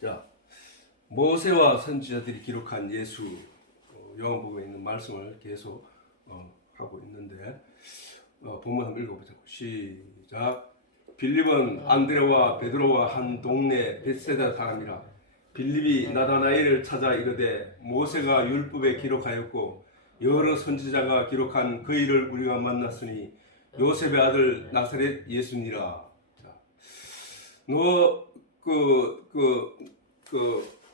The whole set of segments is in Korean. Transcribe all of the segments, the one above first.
자, 모세와 선지자들이 기록한 예수 요한복음에 있는 말씀을 계속 하고 있는데 본문 한번 읽어보자고. 시작. 빌립은 안드레와 베드로와 한 동네 벳세다 사람이라. 빌립이 나다나엘을 찾아 이르되 모세가 율법에 기록하였고 여러 선지자가 기록한 그 일을 우리가 만났으니 요셉의 아들 나사렛 예수니라.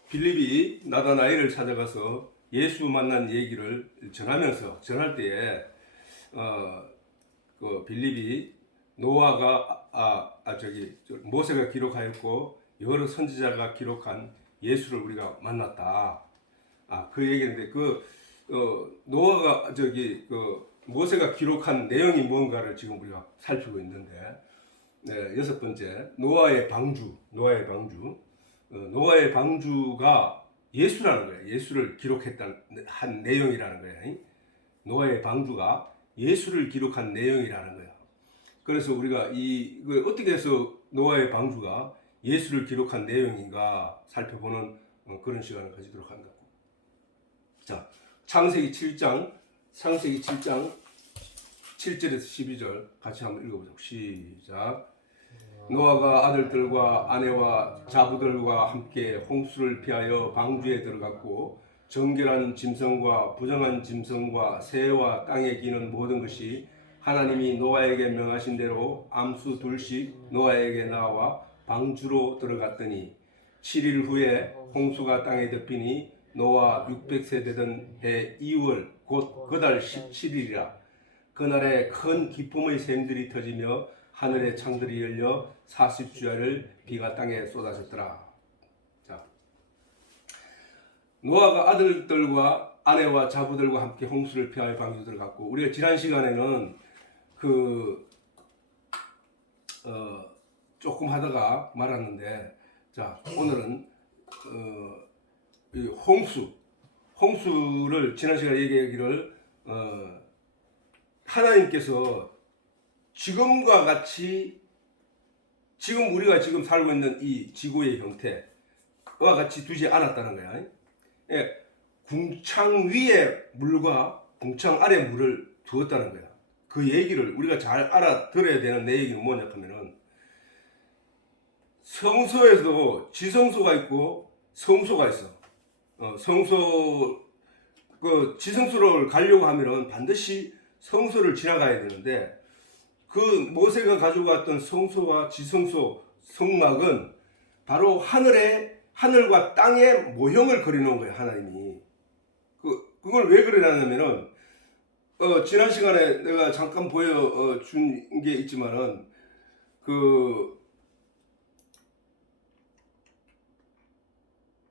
빌립이 나다나엘을 찾아가서 예수 만난 얘기를 전할 때에 빌립이 노아가 모세가 기록하였고 여러 선지자가 기록한 예수를 우리가 만났다. 그 얘기인데 노아가 모세가 기록한 내용이 뭔가를 지금 우리가 살피고 있는데, 네, 여섯 번째 노아의 방주. 노아의 방주가 예수라는 거예요. 예수를 기록한 내용이라는 거예요. 노아의 방주가 예수를 기록한 내용이라는 거예요. 그래서 우리가 어떻게 해서 노아의 방주가 예수를 기록한 내용인가 살펴보는 그런 시간을 가지도록 한다. 자, 창세기 7장 7절에서 12절 같이 한번 읽어보자고. 시작. 노아가 아들들과 아내와 자부들과 함께 홍수를 피하여 방주에 들어갔고 정결한 짐승과 부정한 짐승과 새와 땅에 기는 모든 것이 하나님이 노아에게 명하신 대로 암수 둘씩 노아에게 나와 방주로 들어갔더니 7일 후에 홍수가 땅에 덮이니 노아 600세 되던 해 2월 곧 그달 17일이라. 그날에 큰 기쁨의 샘들이 터지며 하늘의 창들이 열려 40주야를 비가 땅에 쏟아졌더라. 자, 노아가 아들들과 아내와 자부들과 함께 홍수를 피하여 방주에 들어갔고, 우리가 지난 시간에는 조금 하다가 말았는데, 자, 오늘은 이 홍수를 지난 시간에 얘기하기를 하나님께서 지금과 같이 지금 우리가 지금 살고 있는 이 지구의 형태와 같이 두지 않았다는 거야. 예, 궁창 위에 물과 궁창 아래 물을 두었다는 거야. 그 얘기를 우리가 잘 알아들어야 되는 내 얘기는 뭐냐 하면은, 성소에도 지성소가 있고 성소가 있어. 지성소를 가려고 하면은 반드시 성소를 지나가야 되는데, 그 모세가 가지고 왔던 성소와 지성소 성막은 바로 하늘과 땅의 모형을 그려놓은 거예요. 하나님이 그걸 왜 그려놨냐면은 지난 시간에 내가 잠깐 보여준 게 있지만은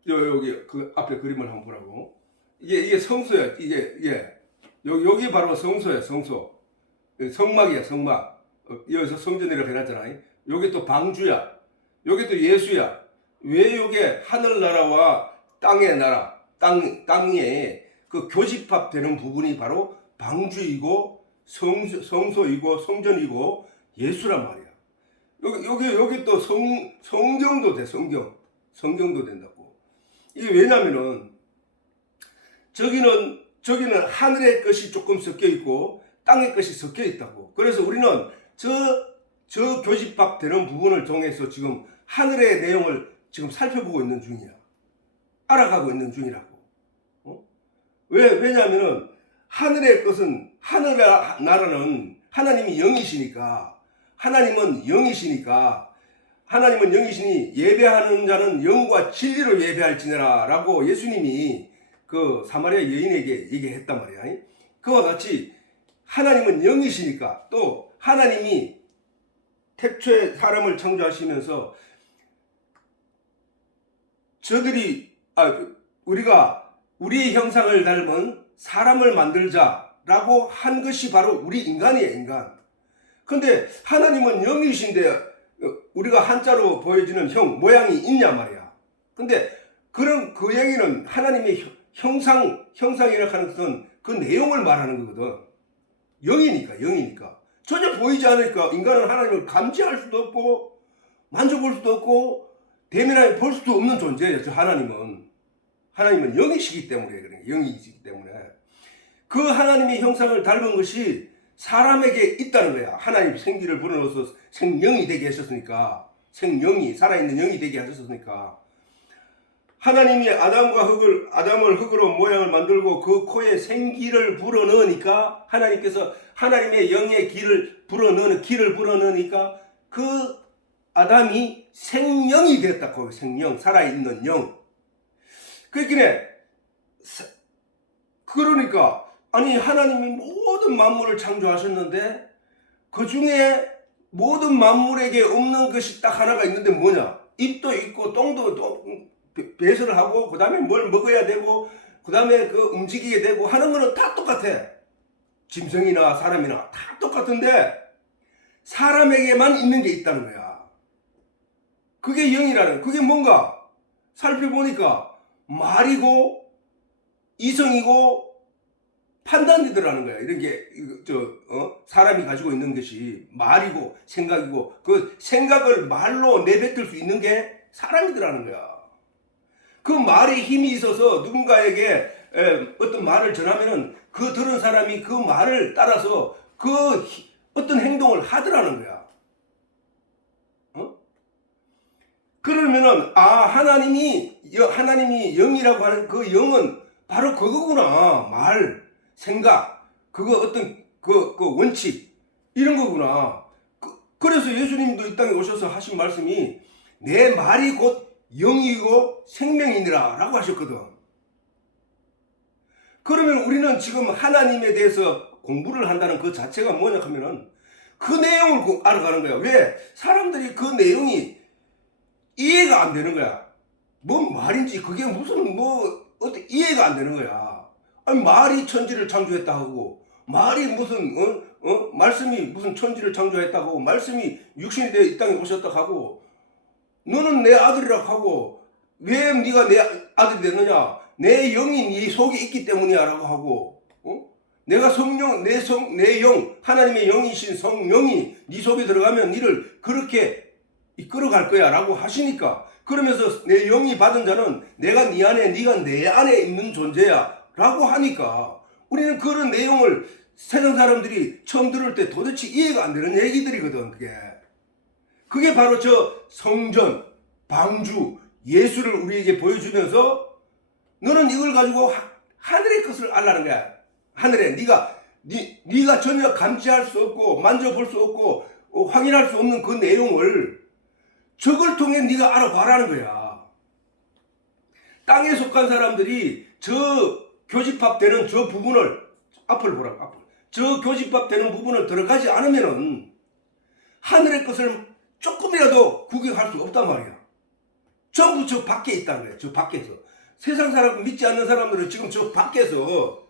여기 그 앞에 그림을 한번 보라고. 이게 성소야. 여기 바로 성소야. 성소. 성막이야. 성막. 여기서 성전이라고 해놨잖아. 여기 또 방주야. 여기 또 예수야. 왜 여기에 하늘나라와 땅의 나라, 땅에 그 교집합되는 부분이 바로 방주이고 성소이고 성전이고 예수란 말이야. 여기 또 성경도 돼. 성경도 된다고. 이게 왜냐면은 저기는 하늘의 것이 조금 섞여 있고 땅의 것이 섞여 있다고. 그래서 우리는 저 교집합 되는 부분을 통해서 지금 하늘의 내용을 지금 살펴보고 있는 중이야. 알아가고 있는 중이라고. 왜냐면은 하늘의 것은, 하늘나라는 하나님이 영이시니까, 하나님은 영이시니 예배하는 자는 영과 진리로 예배할지니라 라고 예수님이 그 사마리아 여인에게 얘기했단 말이야. 그와 같이 하나님은 영이시니까, 또 하나님이 태초에 사람을 창조하시면서 우리가 우리의 형상을 닮은 사람을 만들자라고 한 것이 바로 우리 인간이에요. 인간. 근데 하나님은 영이신데 우리가 한자로 보여지는 모양이 있냐 말이야. 근데 그 얘기는 하나님의 형상이라고 하는 것은 그 내용을 말하는 거거든. 영이니까. 전혀 보이지 않으니까 인간은 하나님을 감지할 수도 없고 만져볼 수도 없고 대면하게 볼 수도 없는 존재예요. 저 하나님은 영이시기 때문에 그래요. 영이시기 때문에 그 하나님의 형상을 닮은 것이 사람에게 있다는 거야. 하나님 생기를 불어넣어서 생명이 되게 하셨으니까, 생명이 살아있는 영이 되게 하셨으니까, 하나님이 아담을 흙으로 모양을 만들고 그 코에 생기를 불어넣으니까, 하나님께서 하나님의 영의 길을 불어넣으니까 그 아담이 생명이 되었다. 그 생명, 살아있는 영. 그러니까 아니 하나님이 모든 만물을 창조하셨는데 그 중에 모든 만물에게 없는 것이 딱 하나가 있는데 뭐냐? 입도 있고 똥도 배설을 하고 그 다음에 뭘 먹어야 되고 그 다음에 그 움직이게 되고 하는 거는 다 똑같아. 짐승이나 사람이나 다 똑같은데 사람에게만 있는 게 있다는 거야. 그게 영이라는, 그게 뭔가 살펴보니까 말이고 이성이고 판단이더라는 거야. 이런 게 사람이 가지고 있는 것이 말이고 생각이고 그 생각을 말로 내뱉을 수 있는 게 사람이더라는 거야. 그 말에 힘이 있어서 누군가에게 어떤 말을 전하면은 그 들은 사람이 그 말을 따라서 그 어떤 행동을 하더라는 거야. 그러면은 하나님이 영이라고 하는 그 영은 바로 그거구나. 말, 생각, 그거 어떤 그 원칙 이런 거구나. 그래서 예수님도 이 땅에 오셔서 하신 말씀이 내 말이 곧 영이고 생명이니라 라고 하셨거든. 그러면 우리는 지금 하나님에 대해서 공부를 한다는 그 자체가 뭐냐 하면은 그 내용을 알아가는 거야. 왜? 사람들이 그 내용이 이해가 안 되는 거야. 뭔 말인지 그게 무슨 어떻게 이해가 안 되는 거야. 아니 말이 천지를 창조했다 하고 말이 무슨 말씀이 무슨 천지를 창조했다 하고 말씀이 육신이 되어 이 땅에 오셨다 하고 너는 내 아들이라 하고 왜 네가 내 아들이 됐느냐? 내 영이 네 속에 있기 때문이야 라고 하고 내가 성령 내 영 하나님의 영이신 성령이 네 속에 들어가면 너를 그렇게 이끌어갈 거야 라고 하시니까 그러면서 내 영이 받은 자는 내가 네 안에 네가 내 안에 있는 존재야 라고 하니까 우리는 그런 내용을 세상 사람들이 처음 들을 때 도대체 이해가 안 되는 얘기들이거든. 그게 바로 저 성전 방주 예수를 우리에게 보여주면서 너는 이걸 가지고 하늘의 것을 알라는 거야. 하늘에 네가 전혀 감지할 수 없고 만져볼 수 없고 확인할 수 없는 그 내용을 저걸 통해 네가 알아봐라는 거야. 땅에 속한 사람들이 저 교집합 되는 저 부분을 앞을 보라고 앞을. 저 교집합 되는 부분을 들어가지 않으면은 하늘의 것을 조금이라도 구경할 수 없단 말이야. 전부 저 밖에 있다는 거야. 저 밖에서. 세상 사람 믿지 않는 사람들은 지금 저 밖에서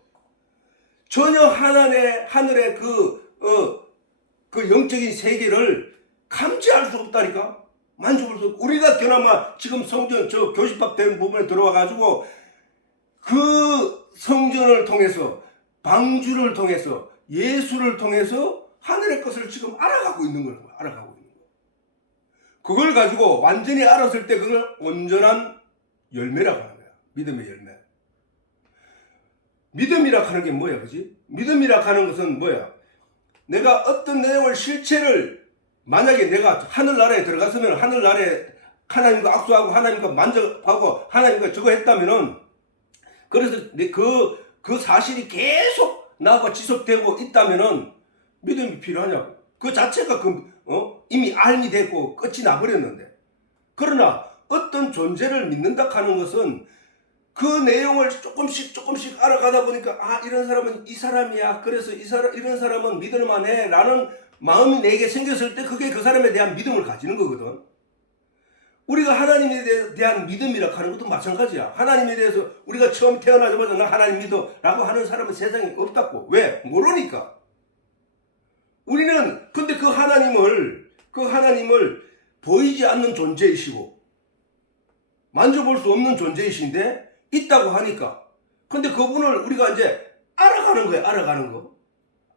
전혀 하늘의 그 영적인 세계를 감지할 수 없다니까. 만져볼 수 없고 우리가 그나마 지금 성전 저 교집합 된 부분에 들어와 가지고 그 성전을 통해서 방주를 통해서 예수를 통해서 하늘의 것을 지금 알아가고 있는 거야. 알아가고 있는 거. 그걸 가지고 완전히 알았을 때 그걸 온전한 열매라고 하는 거야. 믿음의 열매. 믿음이라 하는 게 뭐야, 그지? 믿음이라 하는 것은 뭐야? 내가 어떤 내용을 실체를 만약에 내가 하늘나라에 들어갔으면 하늘나라에 하나님과 악수하고 하나님과 만져하고 하나님과 저거 했다면은 그래서 그 사실이 계속 나하고 지속되고 있다면은 믿음이 필요하냐고. 그 자체가 이미 알미 됐고 끝이 나버렸는데. 그러나 어떤 존재를 믿는다 하는 것은 그 내용을 조금씩 알아가다 보니까 이런 사람은 이 사람이야. 그래서 이런 사람은 믿을만해 라는 마음이 내게 생겼을 때 그게 그 사람에 대한 믿음을 가지는 거거든. 우리가 하나님에 대한 믿음이라 하는 것도 마찬가지야. 하나님에 대해서 우리가 처음 태어나자마자 나 하나님 믿어 라고 하는 사람은 세상에 없다고. 왜? 모르니까. 우리는 근데 그 하나님을 보이지 않는 존재이시고 만져볼 수 없는 존재이신데 있다고 하니까 근데 그분을 우리가 이제 알아가는 거야. 알아가는 거.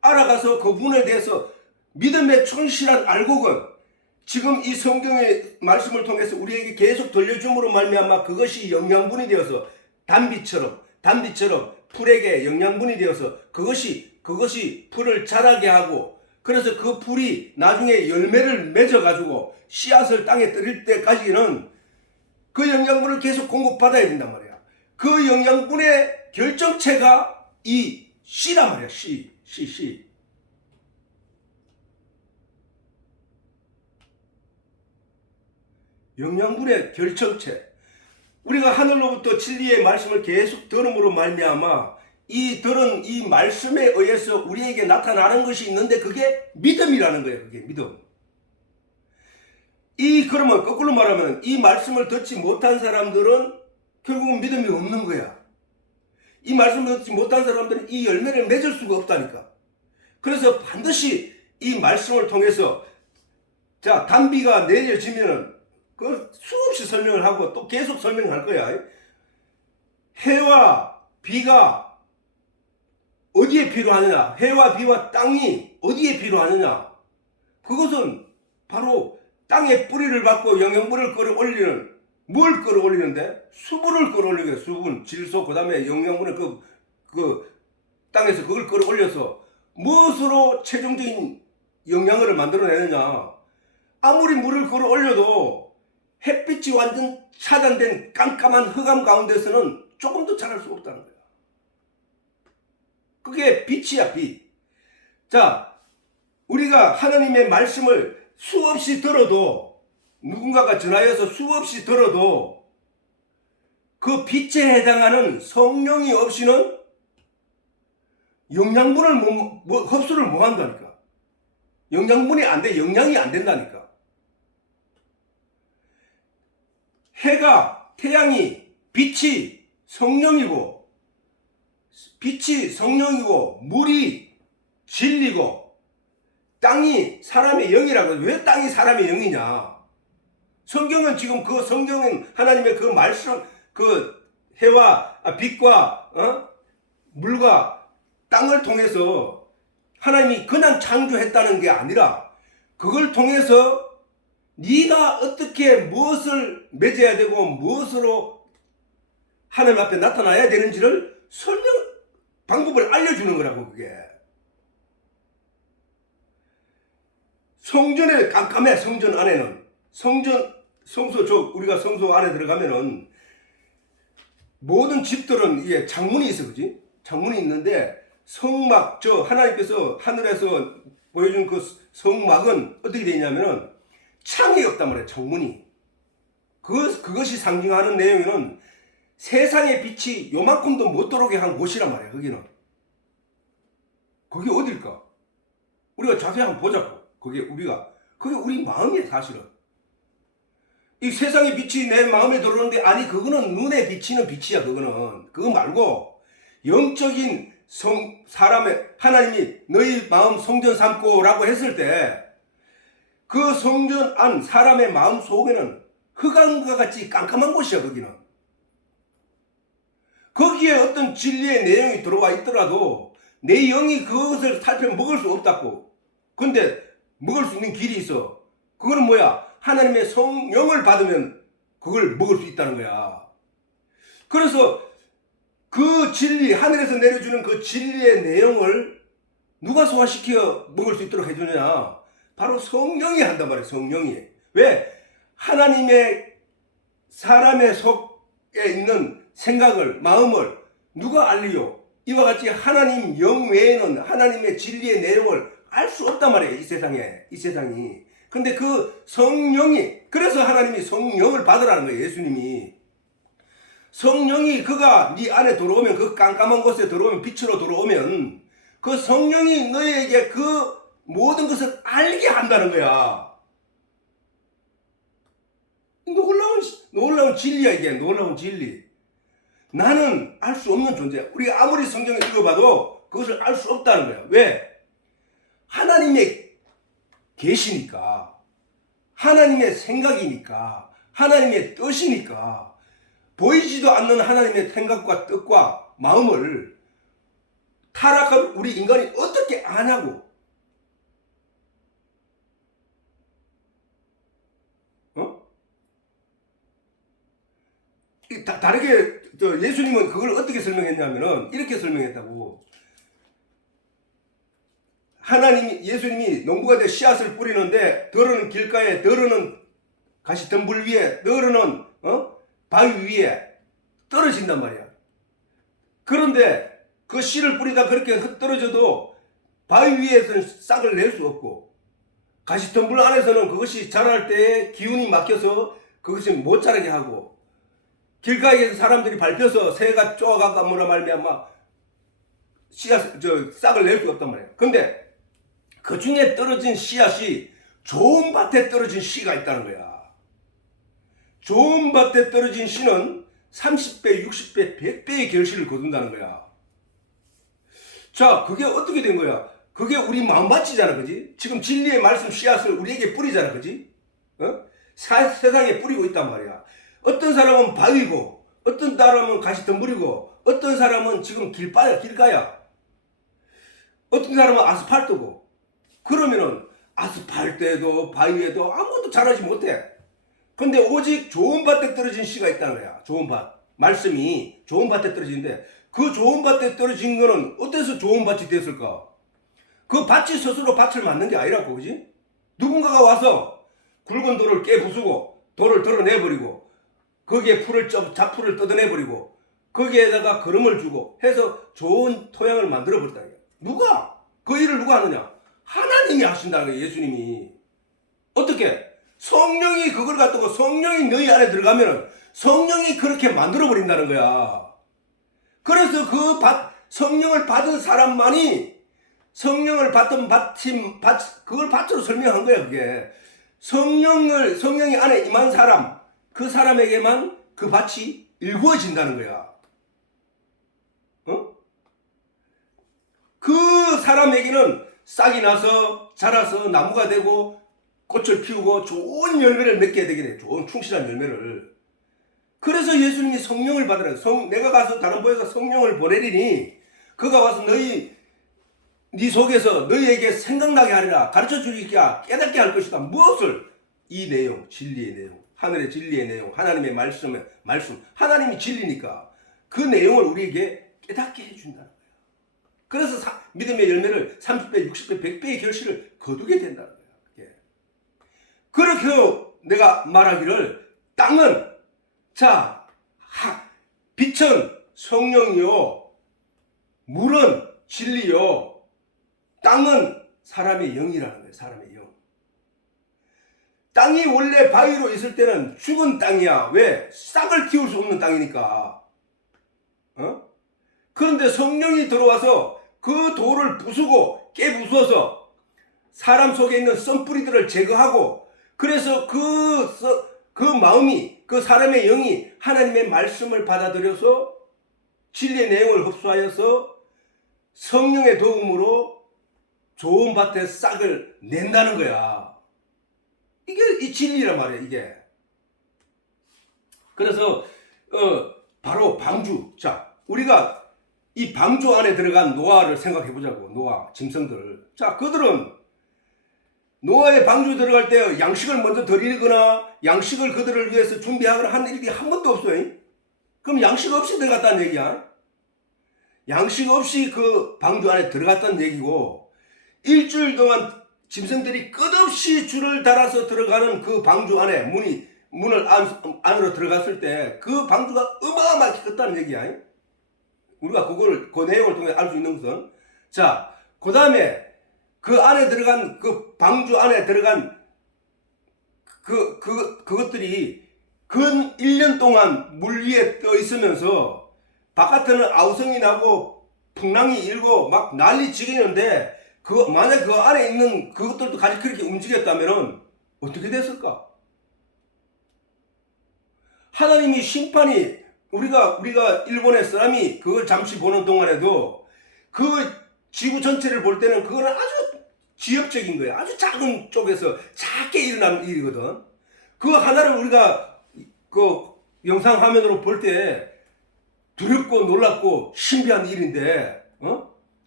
알아가서 그분에 대해서 믿음의 충실한 알곡은 지금 이 성경의 말씀을 통해서 우리에게 계속 들려줌으로 말미암아 그것이 영양분이 되어서 단비처럼 풀에게 영양분이 되어서 그것이 풀을 자라게 하고, 그래서 그 풀이 나중에 열매를 맺어가지고 씨앗을 땅에 들일 때까지는 그 영양분을 계속 공급받아야 된단 말이야. 그 영양분의 결정체가 이 씨란 말이야. 씨. 영양분의 결정체. 우리가 하늘로부터 진리의 말씀을 계속 들음으로 말미암아 들은 이 말씀에 의해서 우리에게 나타나는 것이 있는데 그게 믿음이라는 거예요. 그게 믿음. 그러면 거꾸로 말하면 이 말씀을 듣지 못한 사람들은 결국은 믿음이 없는 거야. 이 말씀을 듣지 못한 사람들은 이 열매를 맺을 수가 없다니까. 그래서 반드시 이 말씀을 통해서 단비가 내려지면은 그 수없이 설명을 하고 또 계속 설명할 거야. 해와 비가 어디에 필요하느냐? 해와 비와 땅이 어디에 필요하느냐? 그것은 바로 땅에 뿌리를 받고 영양분을 끌어올리는, 뭘 끌어올리는데? 수분을 끌어올리게, 수분, 질소, 그 다음에 영양분을 땅에서 그걸 끌어올려서 무엇으로 최종적인 영양을 만들어내느냐? 아무리 물을 끌어올려도 햇빛이 완전 차단된 깜깜한 흑암 가운데서는 조금도 자랄 수 없다는 거야. 그게 빛이야, 빛. 우리가 하나님의 말씀을 수없이 들어도, 누군가가 전하여서 수없이 들어도 그 빛에 해당하는 성령이 없이는 영양분을 흡수를 못 한다니까. 영양분이 안 돼, 영양이 안 된다니까. 태양이, 빛이 성령이고, 물이 진리고, 땅이 사람의 영이라고. 왜 땅이 사람의 영이냐? 성경은 지금 성경은 하나님의 그 말씀, 해와 빛과 물과 땅을 통해서 하나님이 그냥 창조했다는 게 아니라 그걸 통해서 네가 어떻게 무엇을 맺어야 되고 무엇으로 하나님 앞에 나타나야 되는지를 방법을 알려주는 거라고. 그게 성전에 깜깜해. 성전 안에는 우리가 성소 안에 들어가면은 모든 집들은 이게 창문이 있어, 그지? 창문이 있는데 성막, 하나님께서 하늘에서 보여준 그 성막은 어떻게 되냐면은 창이 없단 말이에요. 창문이. 그것이 상징하는 내용은 세상의 빛이 요만큼도 못 들어오게 한 곳이란 말이에요. 거기는. 그게 어딜까? 우리가 자세히 한번 보자고. 그게 우리 마음이에요, 사실은. 이 세상의 빛이 내 마음에 들어오는데, 아니, 그거는 눈에 비치는 빛이야, 그거는. 그거 말고, 영적인 하나님이 너희 마음 성전 삼고라고 했을 때, 그 성전 안 사람의 마음 속에는 흑암과 같이 깜깜한 곳이야, 거기는. 거기에 어떤 진리의 내용이 들어와 있더라도 내 영이 그것을 살펴 먹을 수 없다고. 근데 먹을 수 있는 길이 있어. 그거는 뭐야? 하나님의 성령을 받으면 그걸 먹을 수 있다는 거야. 그래서 그 진리, 하늘에서 내려주는 그 진리의 내용을 누가 소화시켜 먹을 수 있도록 해주느냐? 바로 성령이 한단 말이에요. 성령이. 왜? 하나님의 사람의 속에 있는 생각을, 마음을 누가 알리요? 이와 같이 하나님 영 외에는 하나님의 진리의 내용을 알 수 없단 말이에요. 이 세상이. 근데 그 성령이, 그래서 하나님이 성령을 받으라는 거예요. 예수님이. 성령이 그가 네 안에 들어오면, 그 깜깜한 곳에 들어오면, 빛으로 들어오면 그 성령이 너에게 그 모든 것을 알게 한다는 거야. 놀라운 진리야, 이게. 놀라운 진리. 나는 알 수 없는 존재야. 우리가 아무리 성경을 읽어봐도 그것을 알 수 없다는 거야. 왜? 하나님의 계시니까, 하나님의 생각이니까, 하나님의 뜻이니까. 보이지도 않는 하나님의 생각과 뜻과 마음을 타락한 우리 인간이 어떻게 아냐고. 다르게 예수님은 그걸 어떻게 설명했냐면은 이렇게 설명했다고. 예수님이 농부가 돼 씨앗을 뿌리는데 더러는 길가에, 더러는 가시덤불 위에, 더러는 바위 위에 떨어진단 말이야. 그런데 그 씨를 뿌리다 그렇게 떨어져도 바위 위에서는 싹을 낼 수 없고, 가시덤불 안에서는 그것이 자랄 때에 기운이 막혀서 그것이 못 자라게 하고, 길가에서 사람들이 밟혀서 새가 쪼아가고 뭐라 말미암아 싹을 낼 수 없단 말이야. 근데 그 중에 떨어진 씨앗이 좋은 밭에 떨어진 씨가 있다는 거야. 좋은 밭에 떨어진 씨는 30배, 60배, 100배의 결실을 거둔다는 거야. 자, 그게 어떻게 된 거야? 그게 우리 마음밭이잖아, 그지? 지금 진리의 말씀 씨앗을 우리에게 뿌리잖아, 그지? 세상에 뿌리고 있단 말이야. 어떤 사람은 바위고, 어떤 사람은 가시덤불이고, 어떤 사람은 지금 길가야. 어떤 사람은 아스팔트고. 그러면은 아스팔트에도 바위에도 아무것도 자라지 못해. 근데 오직 좋은 밭에 떨어진 씨가 있다는 거야. 좋은 밭. 말씀이 좋은 밭에 떨어지는데, 그 좋은 밭에 떨어진 거는 어때서 좋은 밭이 됐을까? 그 밭이 스스로 밭을 만든 게 아니라고, 그지? 누군가가 와서 굵은 돌을 깨부수고 돌을 덜어내버리고 거기에 잡풀을 뜯어내버리고 거기에다가 거름을 주고 해서 좋은 토양을 만들어버렸다. 누가? 그 일을 누가 하느냐? 하나님이 하신다는 거예요. 예수님이. 어떻게? 성령이 그걸 갖다가 성령이 너희 안에 들어가면 성령이 그렇게 만들어버린다는 거야. 그래서 성령을 받은 사람만이 성령을 받은 그걸 밭으로 설명한 거야, 그게. 성령이 안에 임한 사람, 그 사람에게만 그 밭이 일구어진다는 거야. 그 사람에게는 싹이 나서 자라서 나무가 되고 꽃을 피우고 좋은 열매를 맺게 되게 돼. 좋은 충실한 열매를. 그래서 예수님이 성령을 받으라. 내가 가서 다른 보에서 성령을 보내리니 그가 와서 네 속에서 너희에게 생각나게 하리라. 가르쳐 주리라. 깨닫게 할 것이다. 무엇을? 이 내용, 진리의 내용, 하늘의 진리의 내용, 하나님의 말씀, 하나님이 진리니까 그 내용을 우리에게 깨닫게 해준다는 거예요. 그래서 믿음의 열매를 30배, 60배, 100배의 결실을 거두게 된다는 거예요. 그렇게 내가 말하기를 땅은 빛은 성령이요, 물은 진리요, 땅은 사람의 영이라는 거예요. 사람의 영. 땅이 원래 바위로 있을 때는 죽은 땅이야. 왜? 싹을 틔울 수 없는 땅이니까. 그런데 성령이 들어와서 그 돌을 부수고 깨부숴서 사람 속에 있는 썬뿌리들을 제거하고, 그래서 그 마음이, 그 사람의 영이 하나님의 말씀을 받아들여서 진리의 내용을 흡수하여서 성령의 도움으로 좋은 밭에 싹을 낸다는 거야. 이게 이 진리란 말이야, 이게. 그래서 바로 방주. 자, 우리가 이 방주 안에 들어간 노아를 생각해 보자고. 노아, 짐승들. 자, 그들은 노아의 방주에 들어갈 때 양식을 먼저 드리거나 양식을 그들을 위해서 준비하거나 한 일이 한 번도 없어요. 그럼 양식 없이 들어갔다는 얘기야. 양식 없이 그 방주 안에 들어갔다는 얘기고, 일주일 동안 짐승들이 끝없이 줄을 달아서 들어가는 그 방주 안에 문을 안으로 들어갔을 때 그 방주가 어마어마하게 컸다는 얘기야. 우리가 그 내용을 통해 알 수 있는 것은, 자, 그 다음에 그 안에 들어간, 그 방주 안에 들어간 그것들이 근 1년 동안 물 위에 떠 있으면서 바깥에는 아우성이 나고 풍랑이 일고 막 난리 치겠는데, 만약 그 안에 있는 그것들도 같이 그렇게 움직였다면 어떻게 됐을까? 하나님이 심판이, 우리가 일본의 쓰나미 그걸 잠시 보는 동안에도 그 지구 전체를 볼 때는 그거는 아주 지역적인 거예요. 아주 작은 쪽에서 작게 일어나는 일이거든. 그 하나를 우리가 그 영상 화면으로 볼 때 두렵고 놀랍고 신비한 일인데,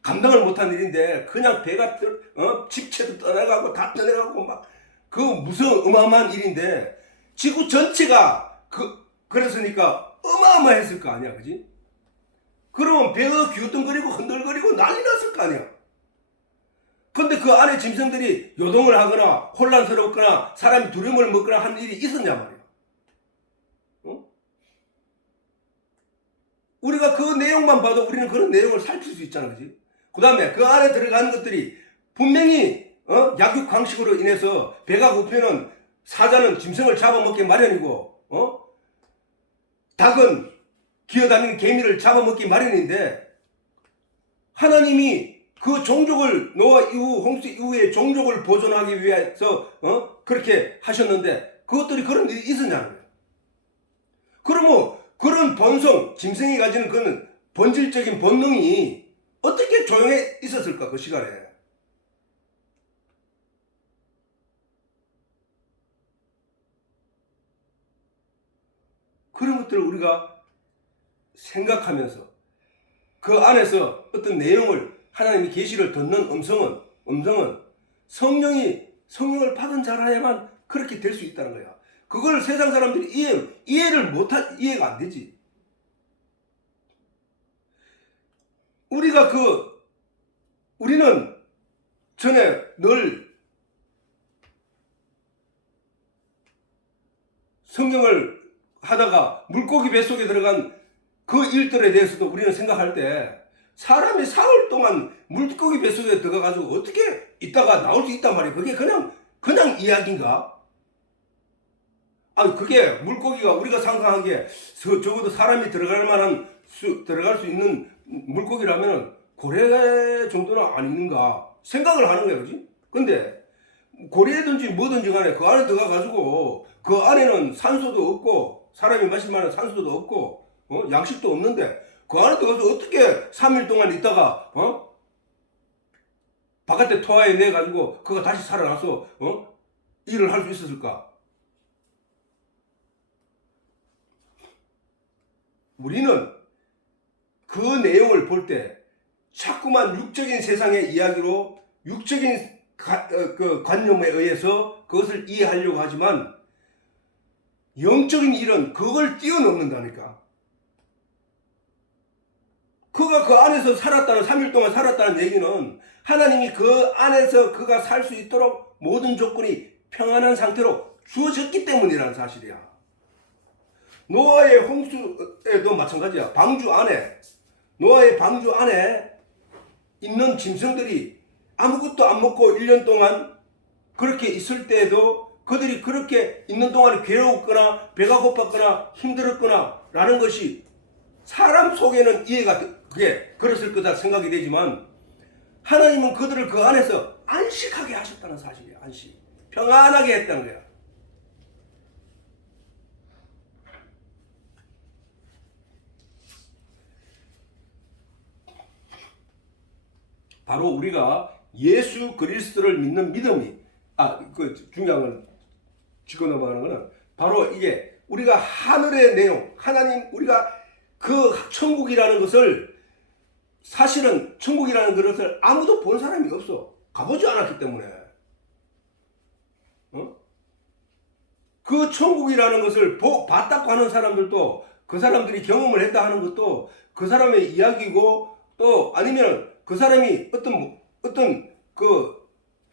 감당을 못한 일인데, 그냥 배가 집체도 떠나가고 다 떠나가고 막 그 무서운 어마어마한 일인데, 지구 전체가 그랬으니까 어마어마했을 거 아니야, 그지? 그러면 배가 기우뚱거리고 흔들거리고 난리 났을 거 아니야. 근데 그 안에 짐승들이 요동을 하거나 혼란스럽거나 사람이 두려움을 먹거나 한 일이 있었냐 말이야. 어? 우리가 그 내용만 봐도 우리는 그런 내용을 살필 수 있잖아, 그지? 그 다음에 그 안에 들어가는 것들이 분명히 약육강식으로 인해서 배가 고프면 사자는 짐승을 잡아먹기 마련이고, 닭은 기어다니는 개미를 잡아먹기 마련인데, 하나님이 그 종족을 노아 이후 홍수 이후에 종족을 보존하기 위해서 그렇게 하셨는데 그것들이 그런 일이 있었냐는 거예요. 그러면 그런 본성, 짐승이 가지는 그런 본질적인 본능이 어떻게 조용해 있었을까 그 시간에. 그런 것들을 우리가 생각하면서 그 안에서 어떤 내용을 하나님이 계시를 듣는 음성은 성령을 받은 자라야만 그렇게 될 수 있다는 거야. 그걸 세상 사람들이 이해가 안 되지. 우리는 전에 늘 성경을 하다가 물고기 뱃속에 들어간 그 일들에 대해서도 우리는 생각할 때 사람이 사흘 동안 물고기 뱃속에 들어가가지고 어떻게 있다가 나올 수 있단 말이에요. 그게 그냥 이야기인가? 아니, 그게 물고기가 우리가 상상한 게 적어도 사람이 들어갈 수 있는 물고기라면 고래 정도는 아닌가 생각을 하는 거야, 그지? 근데 고래든지 뭐든지 간에 그 안에 들어가가지고 그 안에는 산소도 없고 사람이 마실 만한 산소도 없고 양식도 없는데 그 안에 들어가서 어떻게 3일 동안 있다가 바깥에 토하에 내가지고 그가 다시 살아나서 일을 할 수 있었을까? 우리는 그 내용을 볼 때 자꾸만 육적인 세상의 이야기로 육적인 그 관념에 의해서 그것을 이해하려고 하지만 영적인 일은 그걸 뛰어넘는다니까. 그가 그 안에서 살았다는 3일 동안 살았다는 얘기는 하나님이 그 안에서 그가 살 수 있도록 모든 조건이 평안한 상태로 주어졌기 때문이라는 사실이야. 노아의 홍수에도 마찬가지야. 노아의 방주 안에 있는 짐승들이 아무것도 안 먹고 1년 동안 그렇게 있을 때에도 그들이 그렇게 있는 동안에 괴로웠거나 배가 고팠거나 힘들었거나 라는 것이 사람 속에는 그게 그랬을 거다 생각이 되지만 하나님은 그들을 그 안에서 안식하게 하셨다는 사실이야. 안식. 평안하게 했다는 거야. 바로 우리가 예수 그리스도를 믿는 믿음이 중요한 건 짚고 넘어가는 거는 바로 이게 우리가 하늘의 내용, 하나님 우리가 그 천국이라는 것을 사실은 천국이라는 것을 아무도 본 사람이 없어. 가보지 않았기 때문에. 그 천국이라는 것을 봤다고 하는 사람들도 그 사람들이 경험을 했다 하는 것도 그 사람의 이야기고 또 아니면 그 사람이 어떤 그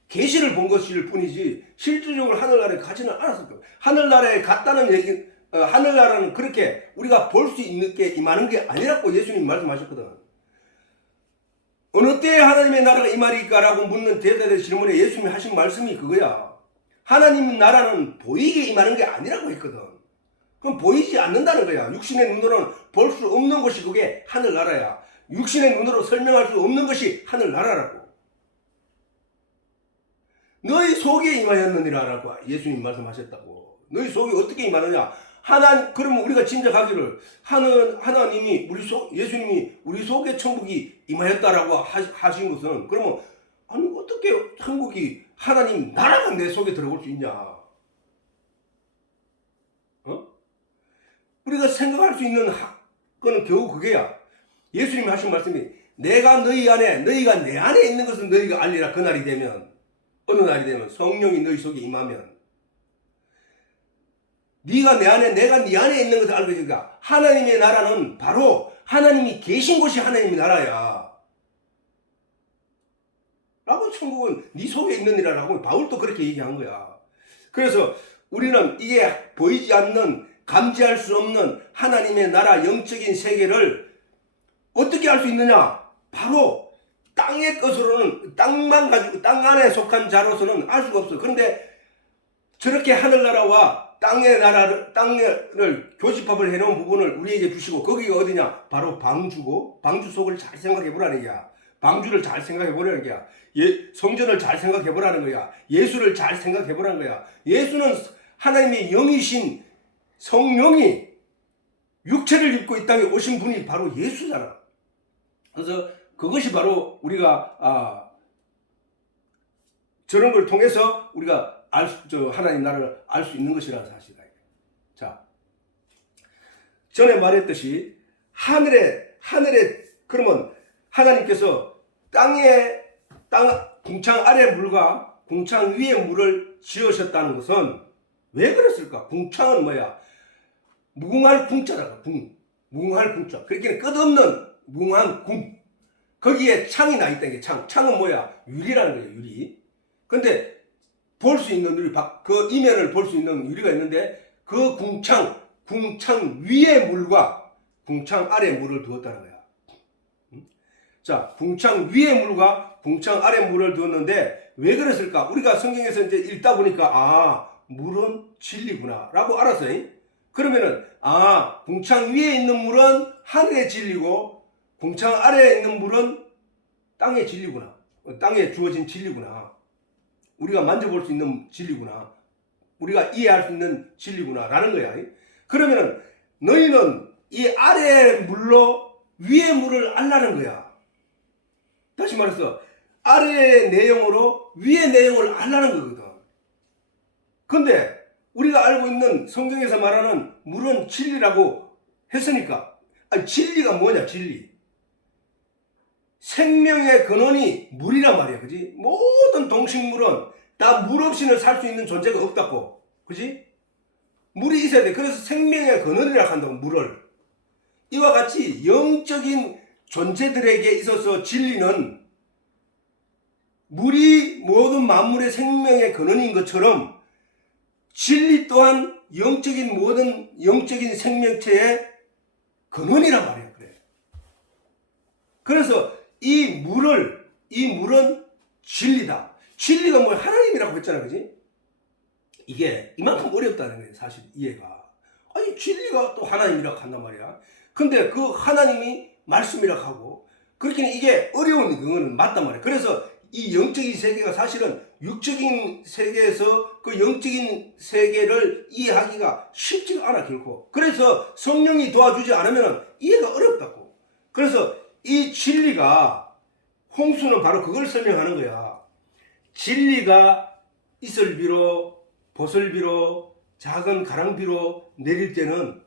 계시를 본 것일 뿐이지 실질적으로 하늘나라에 가지는 않았을 거예요. 하늘나라에 갔다는 얘기, 하늘나라는 그렇게 우리가 볼 수 있는 게 임하는 게 아니라고 예수님이 말씀하셨거든. 어느 때에 하나님의 나라가 임하리까라고 묻는 대답의 질문에 예수님이 하신 말씀이 그거야. 하나님 나라는 보이게 임하는 게 아니라고 했거든. 그럼 보이지 않는다는 거야. 육신의 눈으로는 볼 수 없는 것이 그게 하늘나라야. 육신의 눈으로 설명할 수 없는 것이 하늘나라라고. 너희 속에 임하였느니라라고 예수님 말씀하셨다고. 너희 속에 어떻게 임하느냐? 그러면 우리가 짐작하기를 하나님이 예수님이 우리 속에 천국이 임하였다라고 하신 것은 그러면 아니 어떻게 천국이 하나님 나라가 내 속에 들어올 수 있냐? 우리가 생각할 수 있는 거는 겨우 그게야. 예수님이 하신 말씀이 내가 너희가 내 안에 있는 것은 너희가 알리라. 그날이 되면 어느 날이 되면 성령이 너희 속에 임하면 네가 내 안에, 내가 네 안에 있는 것을 알고 있으니까 하나님의 나라는 바로 하나님이 계신 곳이 하나님의 나라야. 라고 천국은 네 속에 있느니라라고 바울도 그렇게 얘기한 거야. 그래서 우리는 이게 보이지 않는, 감지할 수 없는 하나님의 나라, 영적인 세계를 어떻게 알 수 있느냐? 바로 땅의 것으로는, 땅만 가지고, 땅 안에 속한 자로서는 알 수가 없어. 그런데 저렇게 하늘나라와 땅의 나라를, 땅을 교집합을 해놓은 부분을 우리에게 주시고, 거기가 어디냐? 바로 방주고, 방주 속을 잘 생각해 보라는 거야. 방주를 잘 생각해 보라는 거야. 성전을 잘 생각해 보라는 거야. 예수를 잘 생각해 보라는 거야. 예수는 하나님의 영이신 성령이 육체를 입고 이 땅에 오신 분이 바로 예수잖아. 그래서 그것이 바로 우리가 저런 걸 통해서 우리가 하나님 나라를 알 수 있는 것이라는 사실이다. 자, 전에 말했듯이 하늘에 그러면 하나님께서 궁창 아래 물과 궁창 위에 물을 지으셨다는 것은 왜 그랬을까? 궁창은 뭐야? 무궁할 궁자다. 무궁할 궁자. 그렇게 끝없는 무궁한 궁. 거기에 창이 나 있다는 게 창은 뭐야? 유리라는 거예요. 유리. 근데 볼 수 있는 유리, 그 이면을 볼 수 있는 유리가 있는데 그 궁창 위에 물과 궁창 아래 물을 두었다는 거야. 자, 궁창 위에 물과 궁창 아래 물을 두었는데 왜 그랬을까? 우리가 성경에서 이제 읽다 보니까 물은 진리구나 라고 알았어요. 그러면은 궁창 위에 있는 물은 하늘의 진리고 궁창 아래에 있는 물은 땅의 진리구나. 땅에 주어진 진리구나. 우리가 만져볼 수 있는 진리구나. 우리가 이해할 수 있는 진리구나 라는 거야. 그러면은 너희는 이 아래의 물로 위의 물을 알라는 거야. 다시 말해서 아래의 내용으로 위의 내용을 알라는 거거든. 근데 우리가 알고 있는 성경에서 말하는 물은 진리라고 했으니까, 진리가 뭐냐? 진리. 생명의 근원이 물이란 말이야. 그지? 모든 동식물은 다 물 없이는 살 수 있는 존재가 없다고. 그지? 물이 있어야 돼. 그래서 생명의 근원이라고 한다고, 물을. 이와 같이 영적인 존재들에게 있어서 진리는 물이 모든 만물의 생명의 근원인 것처럼 진리 또한 모든 영적인 생명체의 근원이란 말이야. 그래. 그래서 이 물은 진리다. 진리가 뭐 하나님이라고 했잖아. 그지? 이게 이만큼 어렵다는 거예요. 사실 이해가. 진리가 또 하나님이라고 한단 말이야. 근데 그 하나님이 말씀이라고 하고, 그렇게 이게 어려운 그거는 맞단 말이야. 그래서 이 영적인 세계가 사실은 육적인 세계에서 그 영적인 세계를 이해하기가 쉽지가 않아, 결코. 그래서 성령이 도와주지 않으면 이해가 어렵다고. 그래서 이 진리가, 홍수는 바로 그걸 설명하는 거야. 진리가 이슬비로, 보슬비로, 작은 가랑비로 내릴 때는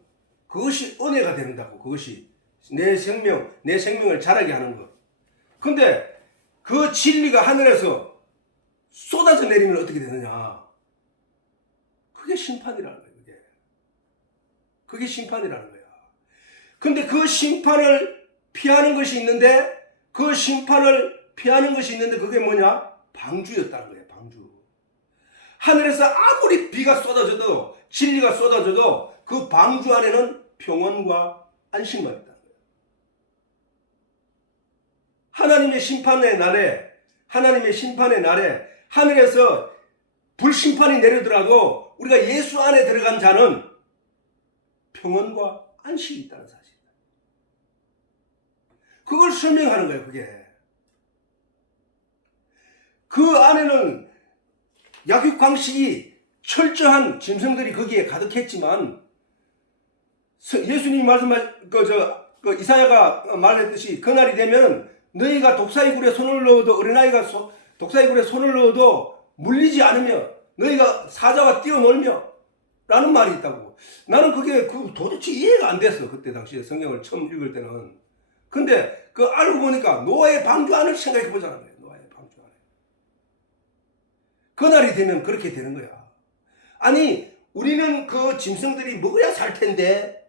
그것이 은혜가 된다고. 그것이 내 생명을 자라게 하는 것. 근데 그 진리가 하늘에서 쏟아져 내리면 어떻게 되느냐? 그게 심판이라는 거예요. 그게 심판이라는 거야. 근데 그 심판을 피하는 것이 있는데, 그게 뭐냐? 방주였다는 거예요. 방주. 하늘에서 아무리 비가 쏟아져도, 진리가 쏟아져도 그 방주 안에는 평온과 안식만 있다는 거예요. 하나님의 심판의 날에 하늘에서 불심판이 내리더라도 우리가 예수 안에 들어간 자는 평온과 안식이 있다는 사실이다. 그걸 설명하는 거예요. 그게. 그 안에는 약육강식이 철저한 짐승들이 거기에 가득했지만, 예수님이 말씀하신 이사야가 말했듯이 그날이 되면 너희가 독사의 굴에 손을 넣어도, 어린아이가 독사의 굴에 손을 넣어도 물리지 않으며 너희가 사자와 뛰어놀며 라는 말이 있다고. 나는 그게 도대체 이해가 안 됐어. 그때 당시에 성경을 처음 읽을 때는. 근데 알고 보니까 노아의 방주 안을 생각해 보자는 거예요. 노아의 방주 안에. 그날이 되면 그렇게 되는 거야. 아니, 우리는 그 짐승들이 먹어야 살 텐데,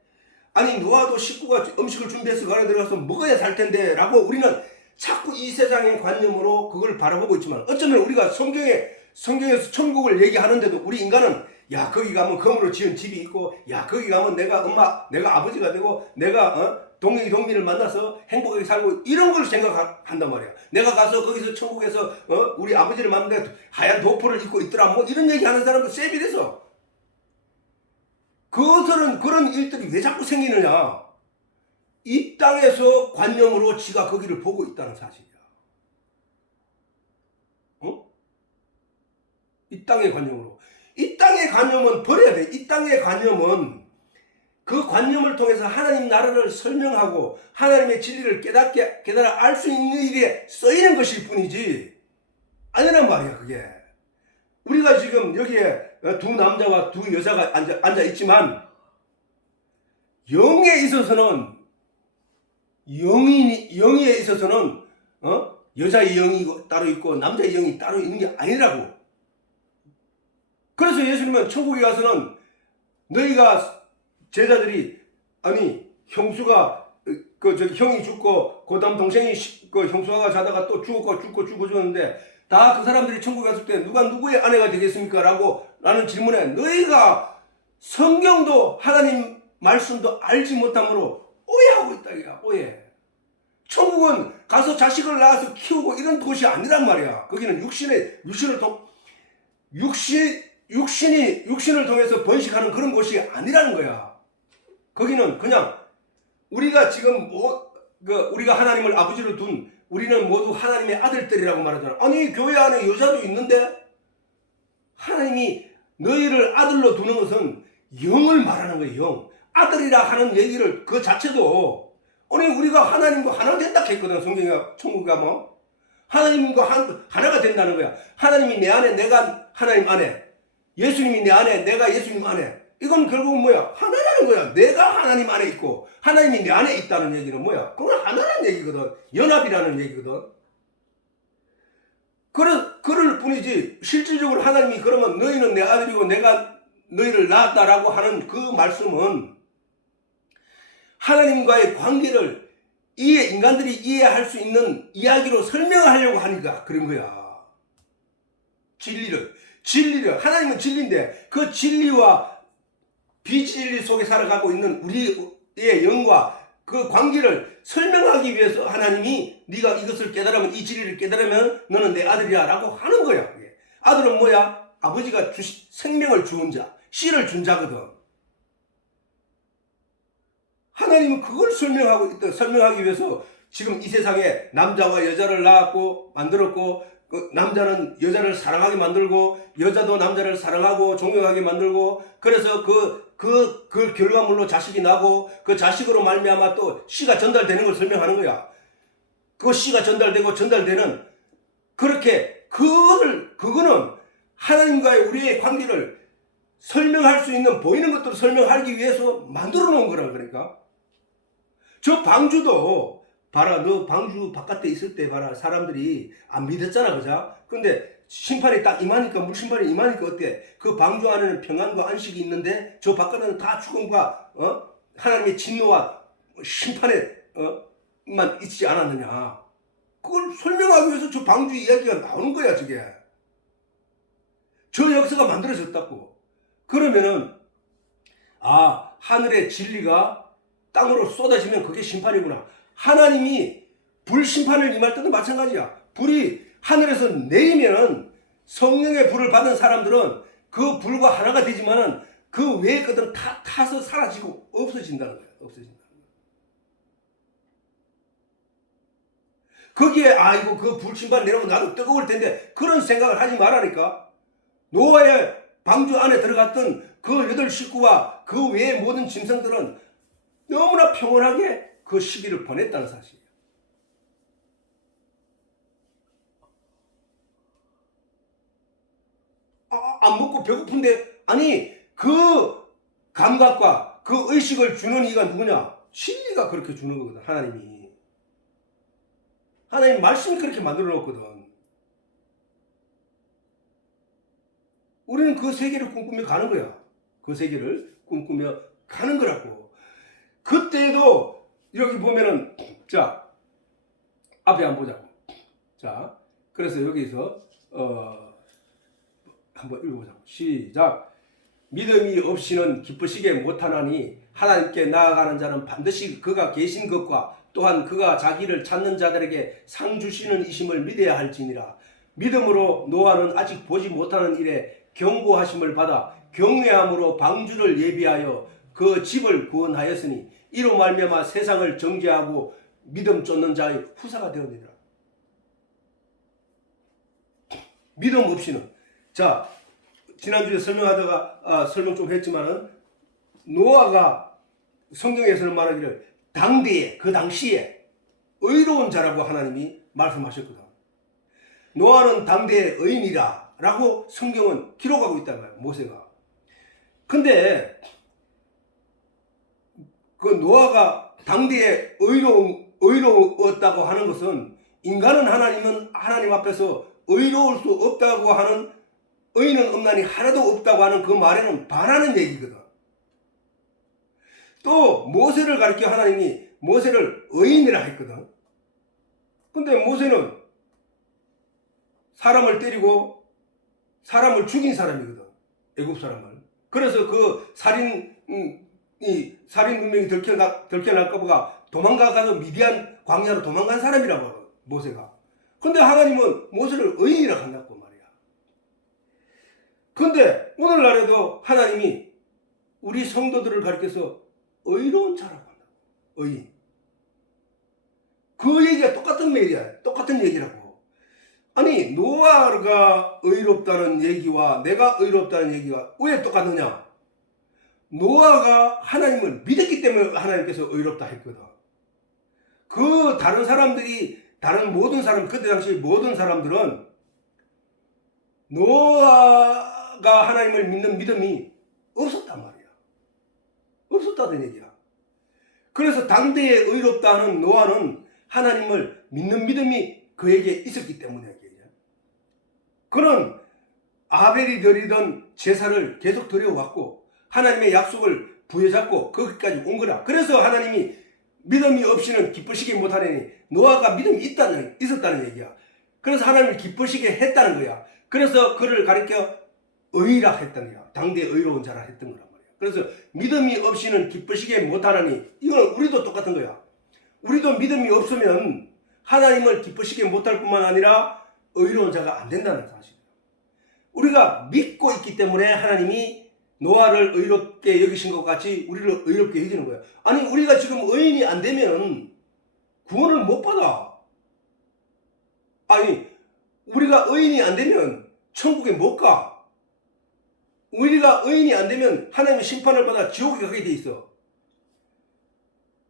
아니 노아도 식구가 음식을 준비해서 가려 들어가서 먹어야 살 텐데 라고 우리는 자꾸 이 세상의 관념으로 그걸 바라보고 있지만, 어쩌면 우리가 성경에서 천국을 얘기하는데도 우리 인간은 야 거기 가면 금으로 지은 집이 있고, 야 거기 가면 내가 아버지가 되고, 내가 동생이 동민을 만나서 행복하게 살고, 이런 걸 생각한단 말이야. 내가 가서 거기서 천국에서 우리 아버지를 만났는데 하얀 도포를 입고 있더라, 뭐 이런 얘기하는 사람도 세비돼서. 그것은 그런 일들이 왜 자꾸 생기느냐? 이 땅에서 관념으로 지가 거기를 보고 있다는 사실이야. 이 땅의 관념으로. 이 땅의 관념은 버려야 돼. 이 땅의 관념은 그 관념을 통해서 하나님 나라를 설명하고 하나님의 진리를 깨달아 알 수 있는 일에 쓰이는 것일 뿐이지 아니란 말이야. 그게 우리가 지금 여기에 두 남자와 두 여자가 앉아 있지만, 영에 있어서는 영에 있어서는 여자의 영이 따로 있고 남자의 영이 따로 있는 게 아니라고. 그래서 예수님은 천국에 가서는 너희가 제자들이, 아니 형수가 형이 죽고 그다음 동생이 형수가 자다가 또 죽었는데 다 그 사람들이 천국에 갔을 때 누가 누구의 아내가 되겠습니까? 라는 질문에 너희가 성경도 하나님 말씀도 알지 못함으로 오해하고 있다 이거야. 오해. 천국은 가서 자식을 낳아서 키우고 이런 곳이 아니란 말이야. 거기는 육신을 통해서 번식하는 그런 곳이 아니라는 거야. 거기는 그냥 우리가 지금 우리가 하나님을 아버지로 둔 우리는 모두 하나님의 아들들이라고 말하잖아. 아니 교회 안에 여자도 있는데, 하나님이 너희를 아들로 두는 것은 영을 말하는 거예요. 영. 아들이라 하는 얘기를 그 자체도, 아니 우리가 하나님과 하나가 된다 했거든. 성경에 천국에 가면 하나님과 하나가 된다는 거야. 하나님이 내 안에, 내가 하나님 안에, 예수님이 내 안에, 내가 예수님 안에. 이건 결국은 뭐야? 하나라는 거야. 내가 하나님 안에 있고 하나님이 내 안에 있다는 얘기는 뭐야? 그건 하나라는 얘기거든. 연합이라는 얘기거든. 그럴 뿐이지, 실질적으로 하나님이 그러면 너희는 내 아들이고 내가 너희를 낳았다라고 하는 그 말씀은 하나님과의 관계를 인간들이 이해할 수 있는 이야기로 설명하려고 하니까 그런 거야. 진리를 하나님은 진리인데 그 진리와 비진리 속에 살아가고 있는 우리의 영과 그 관계를 설명하기 위해서 하나님이 네가 이것을 깨달으면, 이 진리를 깨달으면 너는 내 아들이야 라고 하는 거야. 아들은 뭐야? 아버지가 생명을 주은 자, 씨를 준 자거든. 하나님은 그걸 설명하기 위해서 지금 이 세상에 남자와 여자를 낳았고 만들었고, 남자는 여자를 사랑하게 만들고 여자도 남자를 사랑하고 존경하게 만들고, 그래서 그 결과물로 자식이 나고 그 자식으로 말미암아 또 씨가 전달되는 걸 설명하는 거야. 그 씨가 전달되는 그렇게 그거는 하나님과의 우리의 관계를 설명할 수 있는, 보이는 것들을 설명하기 위해서 만들어 놓은 거라. 그러니까 저 방주도 봐라. 너 방주 바깥에 있을 때 봐라. 사람들이 안 믿었잖아. 그죠? 근데 심판이 딱 임하니까, 물심판이 임하니까 어때? 그 방주 안에는 평안과 안식이 있는데 저 바깥에는 다 죽음과 하나님의 진노와 심판에만 있지 않았느냐. 그걸 설명하기 위해서 저 방주 이야기가 나오는 거야. 저게 저 역사가 만들어졌다고. 그러면은 하늘의 진리가 땅으로 쏟아지면 그게 심판이구나. 하나님이 불심판을 임할 때도 마찬가지야. 불이 하늘에서 내리면은 성령의 불을 받은 사람들은 그 불과 하나가 되지만은 그 외의 것들은 다 타서 사라지고 없어진다는 거야. 없어진다. 거기에 이거 그 불심판 내려오면 나도 뜨거울 텐데 그런 생각을 하지 말라니까. 노아의 방주 안에 들어갔던 그 8식구와 그 외의 모든 짐승들은 너무나 평온하게 그 시기를 보냈다는 사실이에요. 안 먹고 배고픈데, 아니 그 감각과 그 의식을 주는 이가 누구냐? 진리가 그렇게 주는 거거든. 하나님 말씀이 그렇게 만들어 놓거든. 우리는 그 세계를 꿈꾸며 가는 거야. 그 세계를 꿈꾸며 가는 거라고. 그때도 여기 보면은 자 앞에 한번 보자고. 자 그래서 여기서 한번 읽어보자고. 시작. 믿음이 없이는 기쁘시게 못하나니 하나님께 나아가는 자는 반드시 그가 계신 것과 또한 그가 자기를 찾는 자들에게 상 주시는 이심을 믿어야 할지니라. 믿음으로 노아는 아직 보지 못하는 일에 경고하심을 받아 경외함으로 방주를 예비하여 그 집을 구원하였으니 이로 말미암아 세상을 정죄하고 믿음 쫓는 자의 후사가 되었느니라. 믿음 없이는 자 지난주에 설명하다가 설명 좀 했지만은 노아가 성경에서는 말하기를 당대에 그 당시에 의로운 자라고 하나님이 말씀하셨거든. 노아는 당대의 의인이라 라고 성경은 기록하고 있단 말이야, 모세가. 근데 그 노아가 당대에 의로웠다고 하는 것은 인간은 하나님 앞에서 의로울 수 없다고 하는 의인은 없나니 하나도 없다고 하는 그 말에는 반하는 얘기거든. 또 모세를 가리켜 하나님이 모세를 의인이라 했거든. 근데 모세는 사람을 때리고 사람을 죽인 사람이거든. 애굽 사람을. 그래서 그 살인 운명이 들켜날까 보가 도망가서 미디안 광야로 도망간 사람이라고 하거든, 모세가. 근데 하나님은 모세를 의인이라 한다고 말이야. 근데 오늘날에도 하나님이 우리 성도들을 가리켜서 의로운 자라고 한다고. 의인. 그 얘기가 똑같은 얘기야. 똑같은 얘기라고. 아니 노아가 의롭다는 얘기와 내가 의롭다는 얘기가 왜 똑같느냐? 노아가 하나님을 믿었기 때문에 하나님께서 의롭다 했거든. 그 다른 모든 사람, 그때 당시 모든 사람들은 노아가 하나님을 믿는 믿음이 없었단 말이야. 없었다는 얘기야. 그래서 당대에 의롭다는 노아는 하나님을 믿는 믿음이 그에게 있었기 때문에 그는 아벨이 드리던 제사를 계속 드려왔고 하나님의 약속을 부여잡고 거기까지 온 거라. 그래서 하나님이 믿음이 없이는 기쁘시게 못하느니 노아가 믿음이 있었다는 얘기야. 그래서 하나님을 기쁘시게 했다는 거야. 그래서 그를 가리켜 의라 했다는 거야. 당대에 의로운 자라 했던 거란 말이야. 그래서 믿음이 없이는 기쁘시게 못하느니 이건 우리도 똑같은 거야. 우리도 믿음이 없으면 하나님을 기쁘시게 못할 뿐만 아니라 의로운 자가 안 된다는 사실이에요. 우리가 믿고 있기 때문에 하나님이 노아를 의롭게 여기신 것 같이 우리를 의롭게 여기는 거예요. 아니 우리가 지금 의인이 안 되면 구원을 못 받아. 아니 우리가 의인이 안 되면 천국에 못 가. 우리가 의인이 안 되면 하나님의 심판을 받아 지옥에 가게 돼 있어.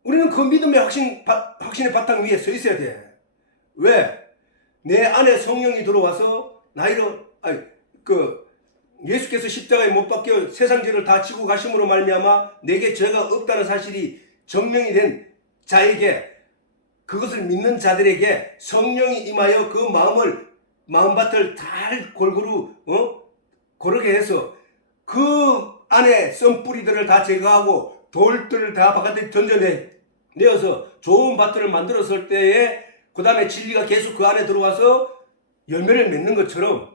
우리는 그 믿음의 확신의 바탕 위에 서 있어야 돼. 왜? 내 안에 성령이 들어와서 예수께서 십자가에 못 박혀 세상 죄를 다 지고 가심으로 말미암아 내게 죄가 없다는 사실이 증명이 된 자에게, 그것을 믿는 자들에게 성령이 임하여 그 마음밭을 잘 골고루 고르게 해서 그 안에 썬뿌리들을 다 제거하고 돌들을 다 바깥에 던져내어서 좋은 밭들을 만들었을 때에 그 다음에 진리가 계속 그 안에 들어와서 열매를 맺는 것처럼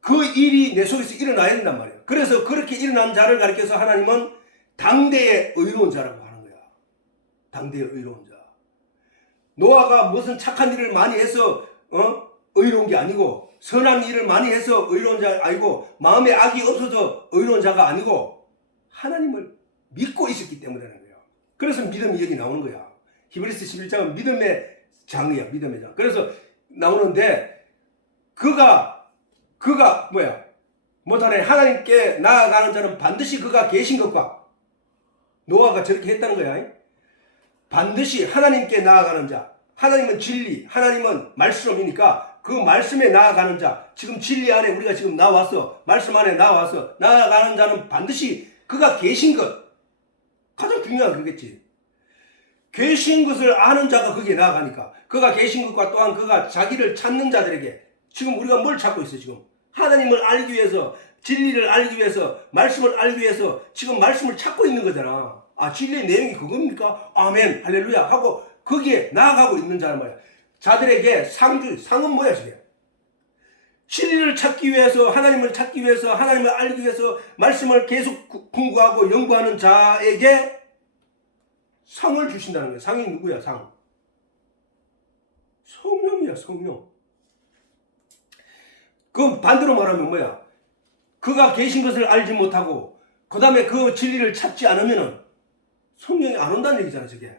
그 일이 내 속에서 일어나야 된단 말이에요. 그래서 그렇게 일어난 자를 가리켜서 하나님은 당대의 의로운 자라고 하는 거야. 당대의 의로운 자. 노아가 무슨 착한 일을 많이 해서 의로운 게 아니고, 선한 일을 많이 해서 의로운 자가 아니고, 마음에 악이 없어서 의로운 자가 아니고 하나님을 믿고 있었기 때문이라는 거야. 그래서 믿음이 여기 나오는 거야. 히브리서 11장은 믿음의 장이야. 믿음의 장. 그래서 나오는데 그가 못하네. 하나님께 나아가는 자는 반드시 그가 계신 것과, 노아가 저렇게 했다는 거야. 반드시 하나님께 나아가는 자. 하나님은 진리, 하나님은 말씀이니까 그 말씀에 나아가는 자. 지금 진리 안에 우리가 지금 나와서, 말씀 안에 나와서 나아가는 자는 반드시 그가 계신 것. 가장 중요한 거겠지. 계신 것을 아는 자가 거기에 나아가니까, 그가 계신 것과 또한 그가 자기를 찾는 자들에게, 지금 우리가 뭘 찾고 있어? 지금 하나님을 알기 위해서 진리를 알기 위해서, 말씀을 알기 위해서 지금 말씀을 찾고 있는 거잖아. 아, 진리의 내용이 그겁니까? 아멘, 할렐루야 하고 거기에 나아가고 있는 자란 말이야. 자들에게 상은 뭐야, 지금? 진리를 찾기 위해서, 하나님을 찾기 위해서, 하나님을 알기 위해서 말씀을 계속 공부하고 연구하는 자에게 상을 주신다는 거예요. 상이 누구야, 상? 성령이야, 성령. 그럼 반대로 말하면 뭐야? 그가 계신 것을 알지 못하고 그 다음에 그 진리를 찾지 않으면 성령이 안 온다는 얘기잖아, 저게.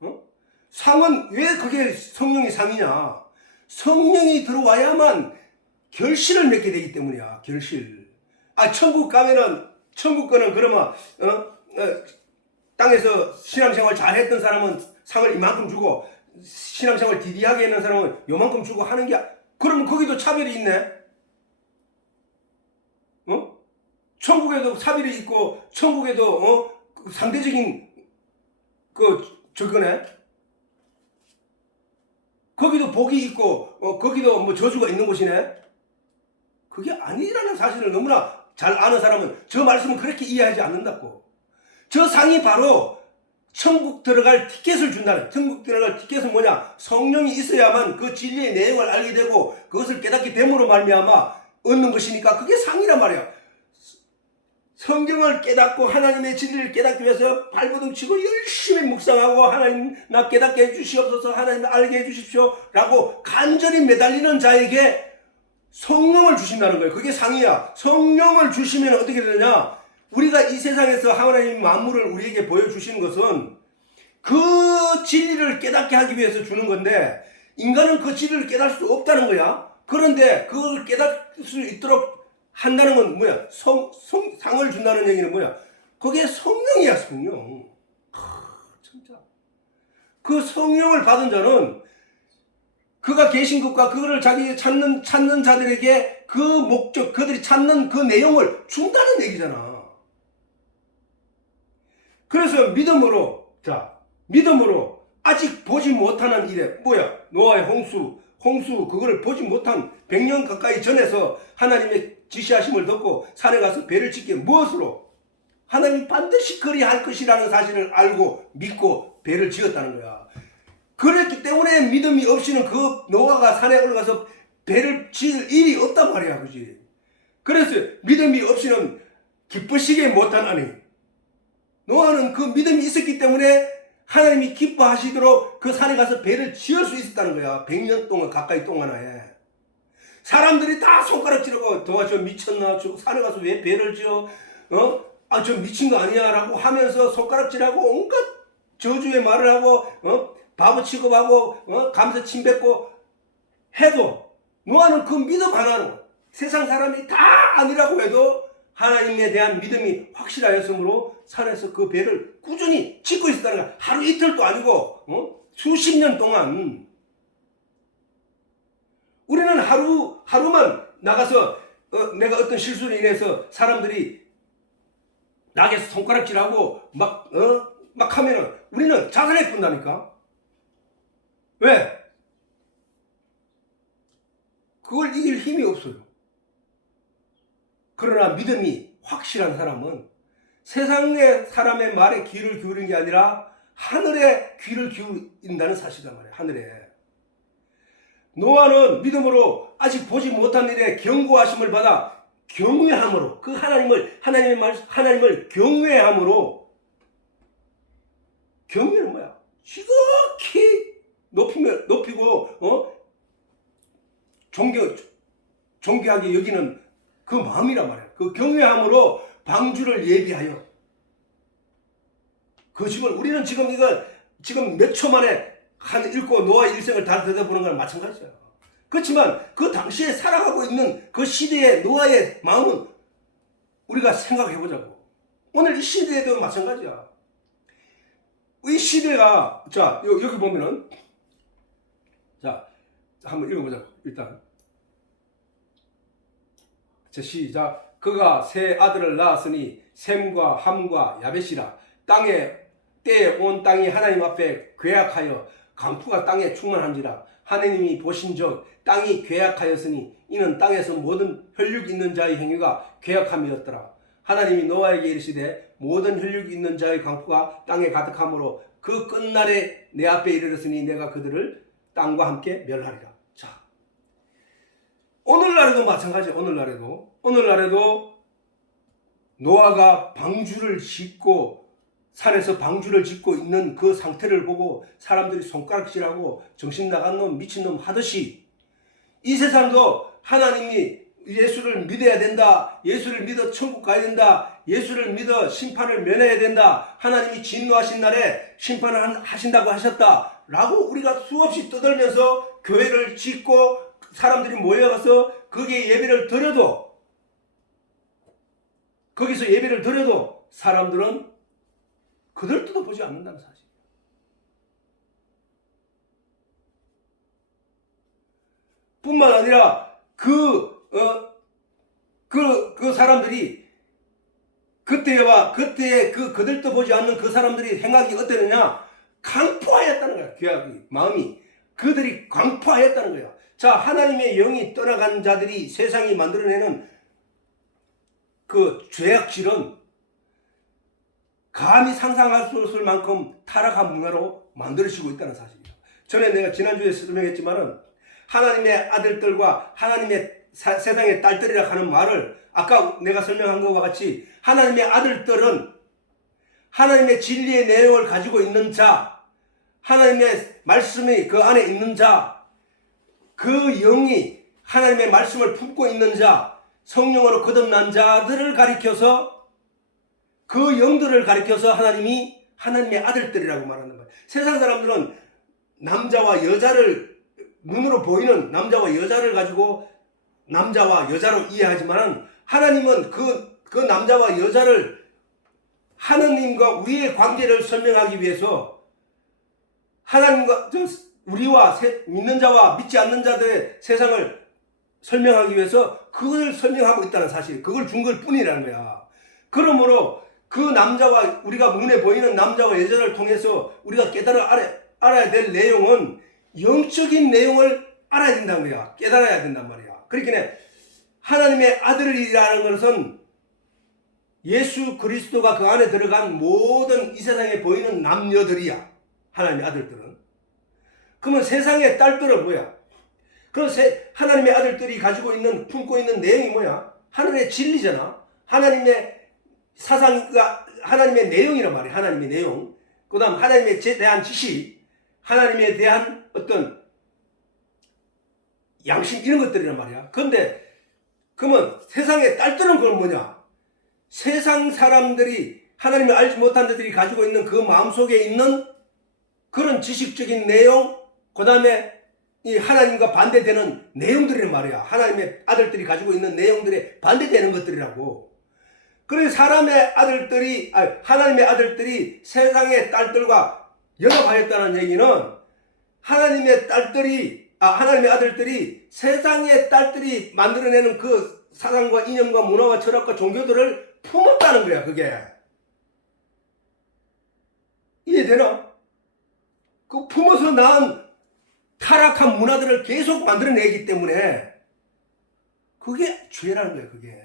어? 상은 왜 그게 성령이 상이냐? 성령이 들어와야만 결실을 맺게 되기 때문이야. 결실. 아, 천국 가면은, 천국 거는 그러면 땅에서 신앙생활 잘했던 사람은 상을 이만큼 주고 신앙생활 디디하게 했는 사람은 요만큼 주고 하는 게, 그러면 거기도 차별이 있네. 어? 천국에도 차별이 있고 천국에도 상대적인 저거네. 거기도 복이 있고 거기도 뭐 저주가 있는 곳이네. 그게 아니라는 사실을 너무나 잘 아는 사람은 저 말씀은 그렇게 이해하지 않는다고. 저 상이 바로 천국 들어갈 티켓을 준다는, 천국 들어갈 티켓은 뭐냐? 성령이 있어야만 그 진리의 내용을 알게 되고 그것을 깨닫게 됨으로 말미암아 얻는 것이니까 그게 상이란 말이야. 성경을 깨닫고 하나님의 진리를 깨닫기 위해서 발버둥 치고 열심히 묵상하고 하나님 나 깨닫게 해주시옵소서, 하나님 알게 해주십시오 라고 간절히 매달리는 자에게 성령을 주신다는 거예요. 그게 상이야. 성령을 주시면 어떻게 되느냐? 우리가 이 세상에서 하나님 만물을 우리에게 보여주시는 것은 그 진리를 깨닫게 하기 위해서 주는 건데, 인간은 그 진리를 깨달을 수 없다는 거야. 그런데 그걸 깨달을 수 있도록 한다는 건 뭐야? 상을 준다는 얘기는 뭐야? 그게 성령이야, 성령. 진짜. 그 성령을 받은 자는 그가 계신 것과 그거를 자기 찾는 자들에게 그 목적, 그들이 찾는 그 내용을 준다는 얘기잖아. 그래서 믿음으로 아직 보지 못하는 일에, 뭐야? 노아의 홍수 그거를 보지 못한 100년 가까이 전에서 하나님의 지시하심을 듣고 산에 가서 배를 짓게, 무엇으로? 하나님이 반드시 그리할 것이라는 사실을 알고 믿고 배를 지었다는 거야. 그랬기 때문에 믿음이 없이는 그 노아가 산에 올라가서 배를 지을 일이 없단 말이야, 그지? 그래서 믿음이 없이는 기쁘시게 못하나니, 노아는 그 믿음이 있었기 때문에 하나님이 기뻐하시도록 그 산에 가서 배를 지을 수 있었다는 거야. 100년 동안 가까이 동안에. 사람들이 다 손가락질하고, 저 미쳤나? 저 산에 가서 왜 배를 지어? 아, 저 미친 거 아니야? 라고 하면서 손가락질하고 온갖 저주의 말을 하고, 바보 취급하고, 감사 침뱉고 해도 노아는 그 믿음 하나로 세상 사람이 다 아니라고 해도 하나님에 대한 믿음이 확실하였으므로 산에서 그 배를 꾸준히 짓고 있었다는 거야. 하루 이틀도 아니고 수십 년 동안. 우리는 하루만 나가서 내가 어떤 실수로 인해서 사람들이 나에게서 손가락질하고 막 하면은 우리는 자살해 본다니까. 왜? 그걸 이길 힘이 없어요. 그러나 믿음이 확실한 사람은 세상의 사람의 말에 귀를 기울이는 게 아니라 하늘에 귀를 기울인다는 사실이란 말이에요. 하늘에. 노아는 믿음으로 아직 보지 못한 일에 경고하심을 받아 경외함으로, 그 하나님을 경외함으로, 경외는 뭐야? 지극히 높이고 존귀하게 여기는 그 마음이란 말이야. 그 경외함으로 방주를 예비하여. 그 집은, 우리는 지금 지금 몇 초 만에 읽고 노아의 일생을 다 들여다보는 거랑 마찬가지야. 그렇지만 그 당시에 살아가고 있는 그 시대의 노아의 마음은 우리가 생각해 보자고. 오늘 이 시대에도 마찬가지야. 이 시대가, 자, 여기 보면은, 자, 한번 읽어보자고, 일단. 자, 시작. 그가 세 아들을 낳았으니 셈과 함과 야벳이라. 때에 온 땅이 하나님 앞에 괴악하여 강포가 땅에 충만한지라. 하나님이 보신즉 땅이 괴악하였으니 이는 땅에서 모든 혈육 있는 자의 행위가 괴악함이었더라. 하나님이 노아에게 이르시되 모든 혈육 있는 자의 강포가 땅에 가득하므로 그 끝날에 내 앞에 이르렀으니 내가 그들을 땅과 함께 멸하리라. 자, 오늘날에도 마찬가지. 오늘날에도 노아가 방주를 짓고 산에서 방주를 짓고 있는 그 상태를 보고 사람들이 손가락질하고 정신 나간 놈 미친놈 하듯이 이 세상도 하나님이 예수를 믿어야 된다, 예수를 믿어 천국 가야 된다, 예수를 믿어 심판을 면해야 된다, 하나님이 진노하신 날에 심판을 하신다고 하셨다 라고 우리가 수없이 떠들면서 교회를 짓고 사람들이 모여가서 거기에 예배를 드려도, 거기서 예배를 드려도 사람들은 그들 뜻도 보지 않는다는 사실. 뿐만 아니라 그 사람들이 그때의 그들도 보지 않는 그 사람들이 생각이 어땠느냐? 강포하였다는 거야. 귀하기 마음이 그들이 강포하였다는 거야. 자, 하나님의 영이 떠나간 자들이 세상이 만들어내는 그 죄악질은 감히 상상할 수 없을 만큼 타락한 문화로 만들어지고 있다는 사실이에요. 전에 내가 지난주에 설명했지만은 하나님의 아들들과 하나님의 세상의 딸들이라 하는 말을 아까 내가 설명한 것과 같이 하나님의 아들들은 하나님의 진리의 내용을 가지고 있는 자, 하나님의 말씀이 그 안에 있는 자, 그 영이 하나님의 말씀을 품고 있는 자, 성령으로 거듭난 자들을 가리켜서 그 영들을 가리켜서 하나님이 하나님의 아들들이라고 말하는 거예요. 세상 사람들은 남자와 여자를 눈으로 보이는 남자와 여자를 가지고 남자와 여자로 이해하지만 하나님은 그 남자와 여자를 하나님과 우리의 관계를 설명하기 위해서 하나님과 우리와 믿는 자와 믿지 않는 자들의 세상을 설명하기 위해서 그걸 설명하고 있다는 사실, 그걸 준 걸 뿐이라는 거야. 그러므로 그 남자와 우리가 눈에 보이는 남자와 여자를 통해서 우리가 알아야 될 내용은 영적인 내용을 알아야 된다는 거야. 깨달아야 된단 말이야. 그러니까 하나님의 아들이라는 것은 예수 그리스도가 그 안에 들어간 모든 이 세상에 보이는 남녀들이야. 하나님의 아들들은. 그러면 세상의 딸들은 뭐야? 그럼 하나님의 아들들이 가지고 있는, 품고 있는 내용이 뭐야? 하늘의 진리잖아. 하나님의 사상과 하나님의 내용이란 말이야. 하나님의 내용. 그 다음 하나님에 대한 지식, 하나님에 대한 어떤 양심 이런 것들이란 말이야. 그런데 그러면 세상의 딸들은 그건 뭐냐? 세상 사람들이 하나님을 알지 못한 자들이 가지고 있는 그 마음속에 있는 그런 지식적인 내용, 그 다음에 이 하나님과 반대되는 내용들이란 말이야. 하나님의 아들들이 가지고 있는 내용들에 반대되는 것들이라고. 그래서 하나님의 아들들이 세상의 딸들과 연합하였다는 얘기는 하나님의 아들들이 세상의 딸들이 만들어내는 그 사상과 이념과 문화와 철학과 종교들을 품었다는 거야, 그게. 이해되나? 그 품어서 낳은 타락한 문화들을 계속 만들어내기 때문에 그게 죄라는 거야, 그게.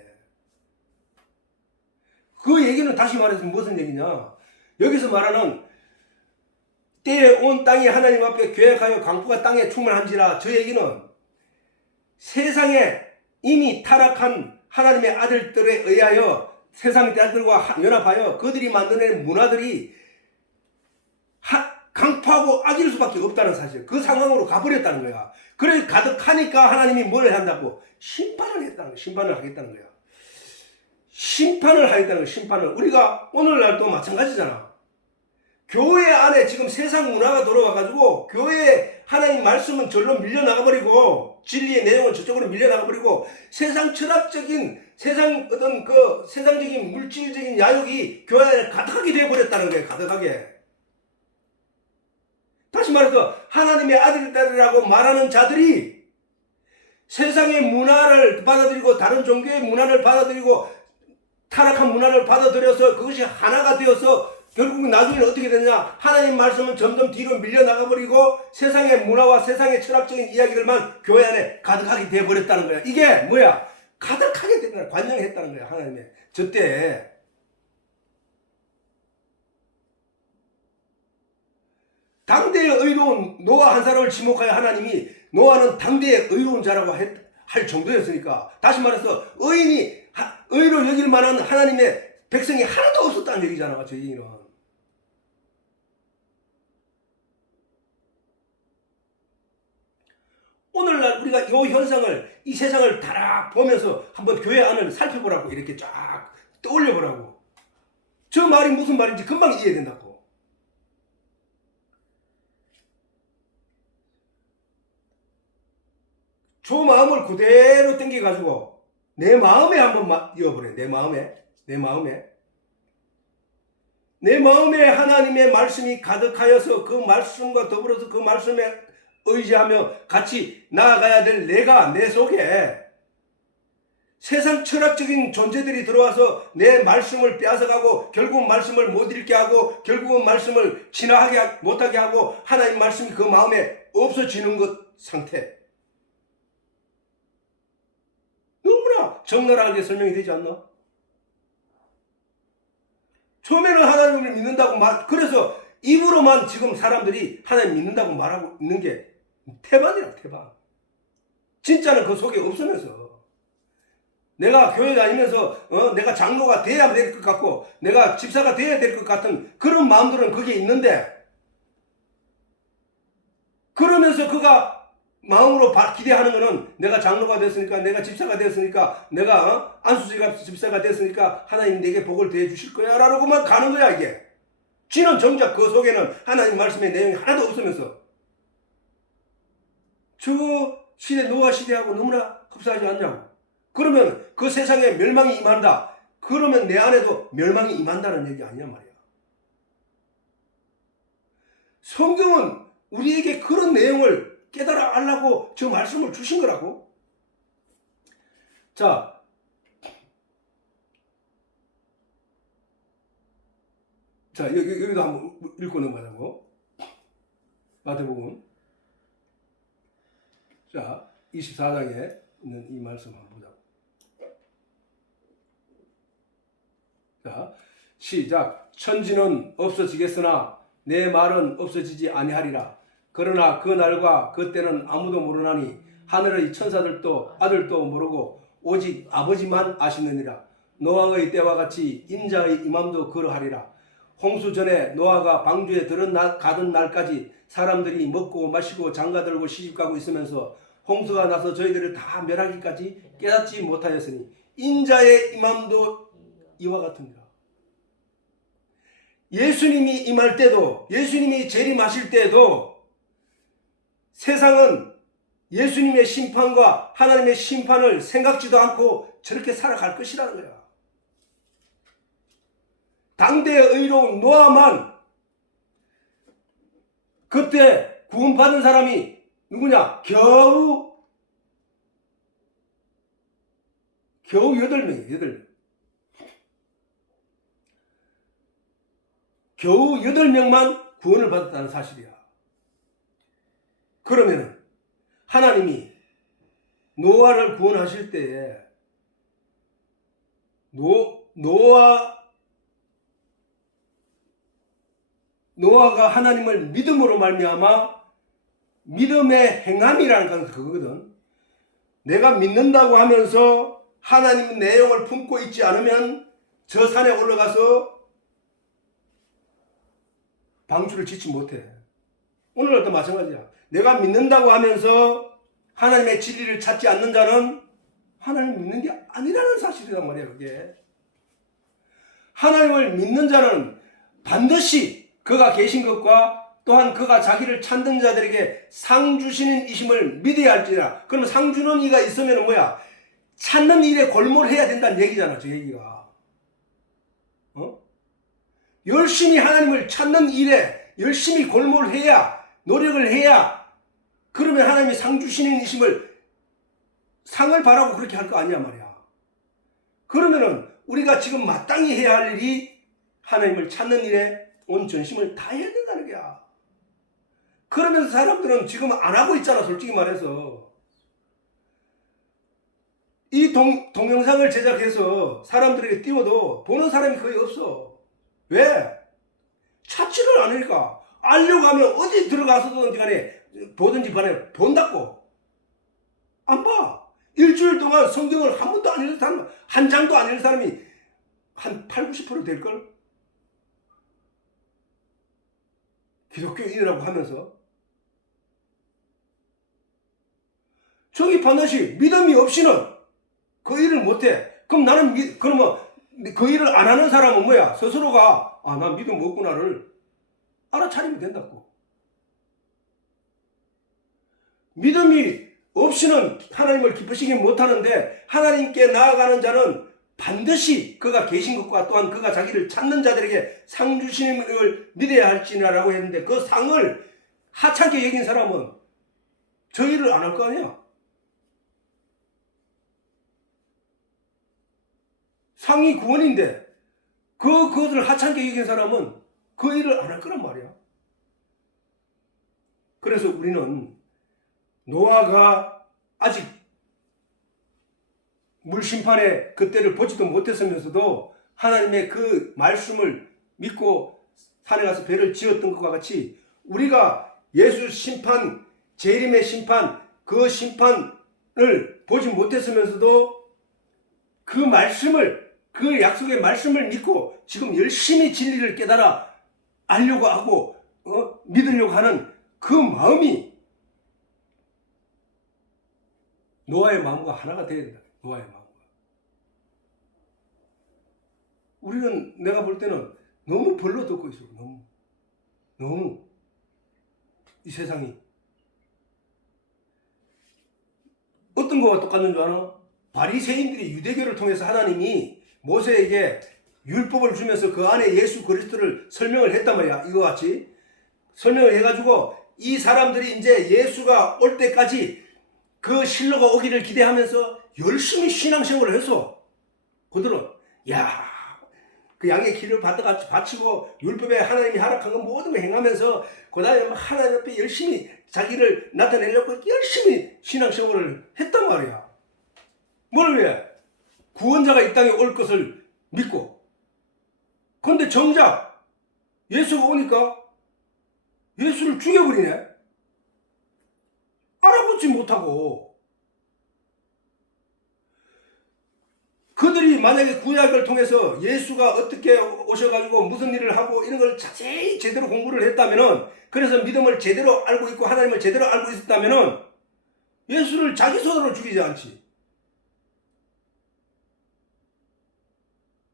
그 얘기는 다시 말해서 무슨 얘기냐? 여기서 말하는 때에 온 땅이 하나님 앞에 계획하여 강포가 땅에 충만한지라, 저 얘기는 세상에 이미 타락한 하나님의 아들들에 의하여 세상의 딸들과 연합하여 그들이 만들어낸 문화들이 강포하고 악일 수밖에 없다는 사실, 그 상황으로 가버렸다는 거야. 그래 가득하니까 하나님이 뭘 한다고? 심판을 했다는 거야. 심판을 하겠다는 거야. 심판을 하겠다는 거야. 심판을. 우리가 오늘날도 마찬가지잖아. 교회 안에 지금 세상 문화가 들어와가지고 교회에 하나님 말씀은 절로 밀려나가버리고 진리의 내용은 저쪽으로 밀려나가버리고 세상 철학적인 세상적인 물질적인 야욕이 교회 안에 가득하게 되어버렸다는 거예요. 가득하게. 다시 말해서 하나님의 아들들이라고 말하는 자들이 세상의 문화를 받아들이고 다른 종교의 문화를 받아들이고 타락한 문화를 받아들여서 그것이 하나가 되어서 결국 나중에는 어떻게 되느냐? 하나님 말씀은 점점 뒤로 밀려나가 버리고 세상의 문화와 세상의 철학적인 이야기들만 교회 안에 가득하게 되어버렸다는 거야. 이게 뭐야? 가득하게 된 거야. 관영했다는 거야. 하나님의 저때 당대의 의로운 노아 한 사람을 지목하여 하나님이 노아는 당대의 의로운 자라고 할 정도였으니까, 다시 말해서 의인이 의로 여길 만한 하나님의 백성이 하나도 없었다는 얘기잖아. 저 얘기는. 오늘날 우리가 이 현상을, 이 세상을 다 보면서 한번 교회 안을 살펴보라고, 이렇게 쫙 떠올려보라고. 저 말이 무슨 말인지 금방 이해된다고. 저 마음을 그대로 땡겨가지고 내 마음에 한번 이어버려. 내 마음에 하나님의 말씀이 가득하여서 그 말씀과 더불어서 그 말씀에 의지하며 같이 나아가야 될 내가, 내 속에 세상 철학적인 존재들이 들어와서 내 말씀을 빼앗아가고 결국은 말씀을 못 읽게 하고 결국은 말씀을 지나하게 못하게 하고 하나님 말씀이 그 마음에 없어지는 것 상태. 너무나 적나라하게 설명이 되지 않나? 처음에는 하나님을 믿는다고 그래서 입으로만 지금 사람들이 하나님 믿는다고 말하고 있는 게 태반이라고, 태반. 진짜는 그 속에 없으면서 내가 교회 다니면서 내가 장로가 돼야 될 것 같고 내가 집사가 돼야 될 것 같은 그런 마음들은 거기에 있는데, 그러면서 그가 마음으로 기대하는 거는 내가 장로가 됐으니까, 내가 집사가 됐으니까, 내가 안수지가 집사가 됐으니까 하나님 내게 복을 대해 주실 거야 라고만 가는 거야. 이게 지는 정작 그 속에는 하나님 말씀의 내용이 하나도 없으면서 저 시대, 노아 시대하고 너무나 흡사하지 않냐고. 그러면 그 세상에 멸망이 임한다. 그러면 내 안에도 멸망이 임한다는 얘기 아니냐 말이야. 성경은 우리에게 그런 내용을 깨달아 알라고 저 말씀을 주신 거라고. 자, 여기도 한번 읽고 넘어가자고. 마태복음. 자, 24장에 있는 이 말씀 한번 보자고. 자, 시작. 천지는 없어지겠으나 내 말은 없어지지 아니하리라. 그러나 그 날과 그 때는 아무도 모르나니 하늘의 천사들도 아들도 모르고 오직 아버지만 아시느니라. 노아의 때와 같이 인자의 임함도 그러하리라. 홍수 전에 노아가 방주에 가던 날까지 사람들이 먹고 마시고 장가들고 시집가고 있으면서 홍수가 나서 저희들을 다 멸하기까지 깨닫지 못하였으니 인자의 임함도 이와 같으니라. 예수님이 임할 때도, 예수님이 재림하실 때도 세상은 예수님의 심판과 하나님의 심판을 생각지도 않고 저렇게 살아갈 것이라는 거야. 당대의 의로운 노아만 그때 구원받은 사람이 누구냐? 겨우 8명이에요. 8명. 겨우 8명만 구원을 받았다는 사실이야. 그러면은 하나님이 노아를 구원하실 때에 노아가 하나님을 믿음으로 말미암아, 믿음의 행함이라는 건 그거거든. 내가 믿는다고 하면서 하나님의 내용을 품고 있지 않으면 저 산에 올라가서 방주를 짓지 못해. 오늘날도 마찬가지야. 내가 믿는다고 하면서 하나님의 진리를 찾지 않는 자는 하나님을 믿는 게 아니라는 사실이란 말이야. 그게 하나님을 믿는 자는 반드시 그가 계신 것과 또한 그가 자기를 찾는 자들에게 상 주시는 이심을 믿어야 할지라. 그러면 상 주는 이가 있으면 뭐야? 찾는 일에 골몰해야 된다는 얘기잖아. 저 얘기가. 열심히 하나님을 찾는 일에 열심히 골몰해야, 노력을 해야, 그러면 하나님이 상 주시는 이심을, 상을 바라고 그렇게 할 거 아니야 말이야. 그러면은 우리가 지금 마땅히 해야 할 일이 하나님을 찾는 일에 온 전심을 다해야 된다는 거야. 그러면서 사람들은 지금 안 하고 있잖아, 솔직히 말해서. 이 동영상을 제작해서 사람들에게 띄워도 보는 사람이 거의 없어. 왜? 찾지를 않으니까. 알려고 하면 어디 들어가서든지 간에 보든지 간에 본다고. 안 봐. 일주일 동안 성경을 한 번도 안 읽은 사람, 한 장도 안 읽은 사람이 한 8, 90% 될걸? 기독교인이라고 하면서. 저기 반드시 믿음이 없이는 그 일을 못해. 그럼 나는 그러면 그 일을 안 하는 사람은 뭐야? 스스로가 난 믿음 없구나를 알아차리면 된다고. 믿음이 없이는 하나님을 기쁘시게 못하는데 하나님께 나아가는 자는 반드시 그가 계신 것과 또한 그가 자기를 찾는 자들에게 상 주심을 믿어야 할지라고 했는데 그 상을 하찮게 여긴 사람은 저 일을 안 할 거 아니야. 상이 구원인데 그것을 하찮게 여긴 사람은 그 일을 안 할 거란 말이야. 그래서 우리는 노아가 아직 물심판의 그때를 보지도 못했으면서도 하나님의 그 말씀을 믿고 산에 가서 배를 지었던 것과 같이 우리가 예수 심판, 재림의 심판, 그 심판을 보지 못했으면서도 그 말씀을, 그 약속의 말씀을 믿고 지금 열심히 진리를 깨달아 알려고 하고 믿으려고 하는 그 마음이 노아의 마음과 하나가 되어야 된다. 노아의 마음과. 우리는 내가 볼 때는 너무 벌로 듣고 있어. 너무 이 세상이 어떤 거와 똑같은 줄 아나? 바리새인들이 유대교를 통해서 하나님이 모세에게 율법을 주면서 그 안에 예수 그리스도를 설명을 했단 말이야. 이거 같이 설명을 해가지고 이 사람들이 이제 예수가 올 때까지 그 실로가 오기를 기대하면서 열심히 신앙생활을 했어. 그들은 그 양의 길을 바치고 율법에 하나님이 허락한 건 모든 걸 행하면서 그 다음에 하나님 앞에 열심히 자기를 나타내려고 열심히 신앙생활을 했단 말이야. 뭘 위해? 구원자가 이 땅에 올 것을 믿고. 그런데 정작 예수가 오니까 예수를 죽여버리네. 알아보지 못하고. 그들이 만약에 구약을 통해서 예수가 어떻게 오셔가지고 무슨 일을 하고 이런 걸 자세히 제대로 공부를 했다면은, 그래서 믿음을 제대로 알고 있고 하나님을 제대로 알고 있었다면은 예수를 자기 손으로 죽이지 않지.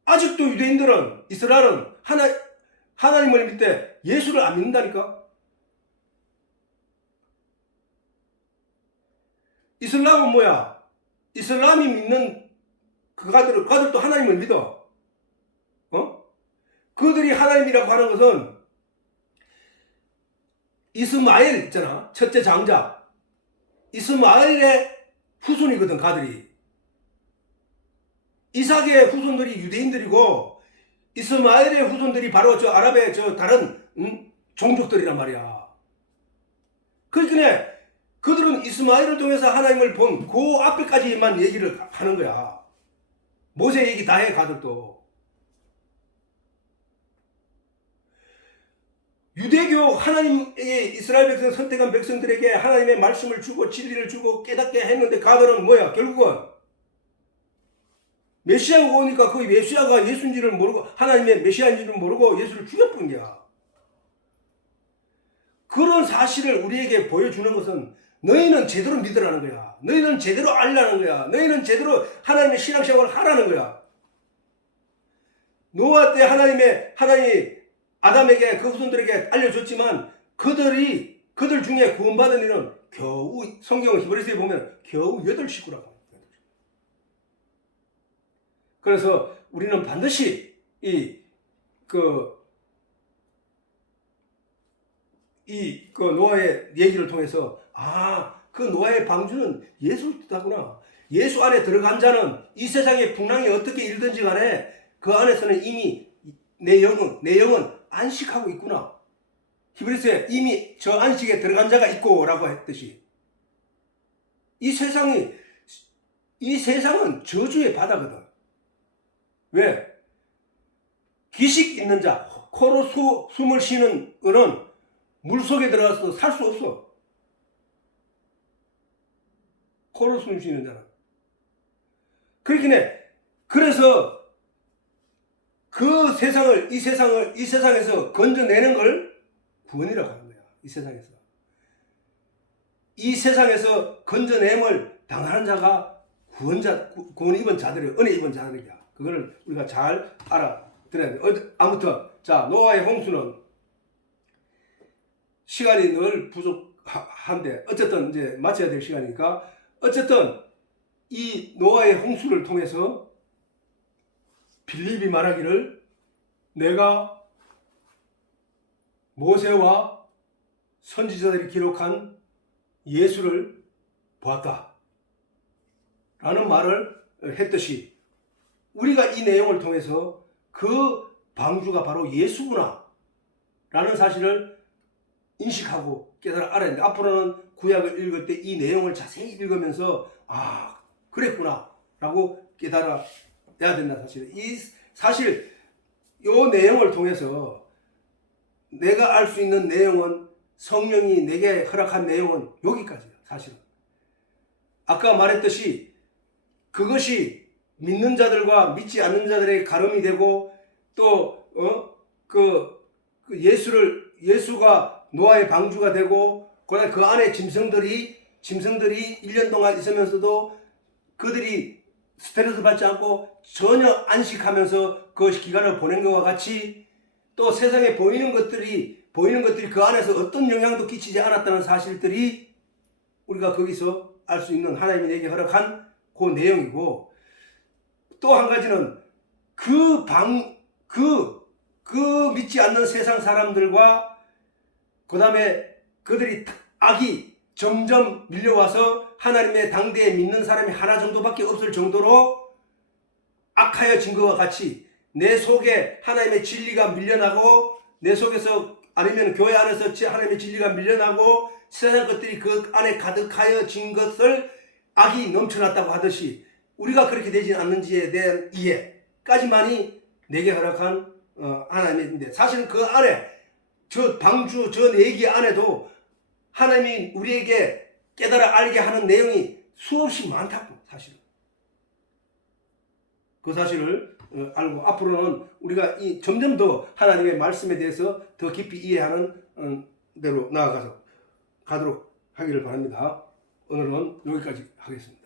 아직도 유대인들은, 이스라엘은 하나님을 믿을 때 예수를 안 믿는다니까. 이슬람은 뭐야? 이슬람이 믿는 그들도 하나님을 믿어. 그들이 하나님이라고 하는 것은 이스마엘 있잖아. 첫째 장자. 이스마엘의 후손이거든, 가들이. 이삭의 후손들이 유대인들이고 이스마엘의 후손들이 바로 저 아랍의 저 다른 종족들이란 말이야. 그러니까 그들은 이스마엘을 통해서 하나님을 본 그 앞에까지만 얘기를 하는 거야. 모세 얘기 다 해, 가들도. 유대교 하나님에게 이스라엘 백성 선택한 백성들에게 하나님의 말씀을 주고 진리를 주고 깨닫게 했는데 가들은 뭐야? 결국은 메시아가 오니까 그 메시아가 예수인지를 모르고 하나님의 메시아인지를 모르고 예수를 죽여뿐이야. 그런 사실을 우리에게 보여주는 것은 너희는 제대로 믿으라는 거야. 너희는 제대로 알라는 거야. 너희는 제대로 하나님의 신앙생활을 하라는 거야. 노아 때 하나님이 아담에게 그 후손들에게 알려줬지만 그들 중에 구원받은 이는 겨우, 성경 히브리서에 보면 겨우 8식구라고 합니다. 그래서 우리는 반드시 그 노아의 얘기를 통해서 그 노아의 방주는 예수를 뜻하구나. 예수 안에 들어간 자는 이 세상의 풍랑이 어떻게 일든지 간에 그 안에서는 이미 내 영은 안식하고 있구나. 히브리서에 이미 저 안식에 들어간 자가 있고 라고 했듯이 이 세상은 저주의 바다거든. 왜? 기식 있는 자, 코로 숨을 쉬는 은은 물속에 들어가서 살 수 없어. 코로 숨 쉬는 자는. 그렇긴 해. 그래서 그 세상을, 이 세상에서 건져내는 걸 구원이라고 하는 거야. 이 세상에서 건져냄을 당하는 자가 구원 입은 자들이야. 은혜 입은 자들이야. 그거를 우리가 잘 알아들어야 돼. 아무튼, 자, 노아의 홍수는 시간이 늘 부족한데, 어쨌든 이제 마쳐야 될 시간이니까, 어쨌든 이 노아의 홍수를 통해서 빌립이 말하기를 내가 모세와 선지자들이 기록한 예수를 보았다 라는 말을 했듯이 우리가 이 내용을 통해서 그 방주가 바로 예수구나 라는 사실을 인식하고 깨달아 알아야 되는데, 앞으로는 구약을 읽을 때 이 내용을 자세히 읽으면서 아 그랬구나 라고 깨달아야 된다. 사실 이 내용을 통해서 내가 알 수 있는 내용은 성령이 내게 허락한 내용은 여기까지야. 사실은 아까 말했듯이 그것이 믿는 자들과 믿지 않는 자들의 가름이 되고 또 예수가 노아의 방주가 되고 그다음에 그 안에 짐승들이 1년 동안 있으면서도 그들이 스트레스 받지 않고 전혀 안식하면서 그 기간을 보낸 것과 같이 또 세상에 보이는 것들이 그 안에서 어떤 영향도 끼치지 않았다는 사실들이 우리가 거기서 알 수 있는 하나님이 내게 허락한 그 내용이고, 또 한 가지는 그 믿지 않는 세상 사람들과 그 다음에 그들이 악이 점점 밀려와서 하나님의 당대에 믿는 사람이 하나 정도밖에 없을 정도로 악하여진 것과 같이 내 속에 하나님의 진리가 밀려나고 내 속에서 아니면 교회 안에서 하나님의 진리가 밀려나고 세상 것들이 그 안에 가득하여진 것을 악이 넘쳐났다고 하듯이 우리가 그렇게 되지 않는지에 대한 이해까지만이 내게 허락한 하나님인데, 사실은 그 안에 저 방주 저 내기 안에도 하나님이 우리에게 깨달아 알게 하는 내용이 수없이 많다고. 사실은 그 사실을 알고 앞으로는 우리가 점점 더 하나님의 말씀에 대해서 더 깊이 이해하는 대로 나아가도록 하기를 바랍니다. 오늘은 여기까지 하겠습니다.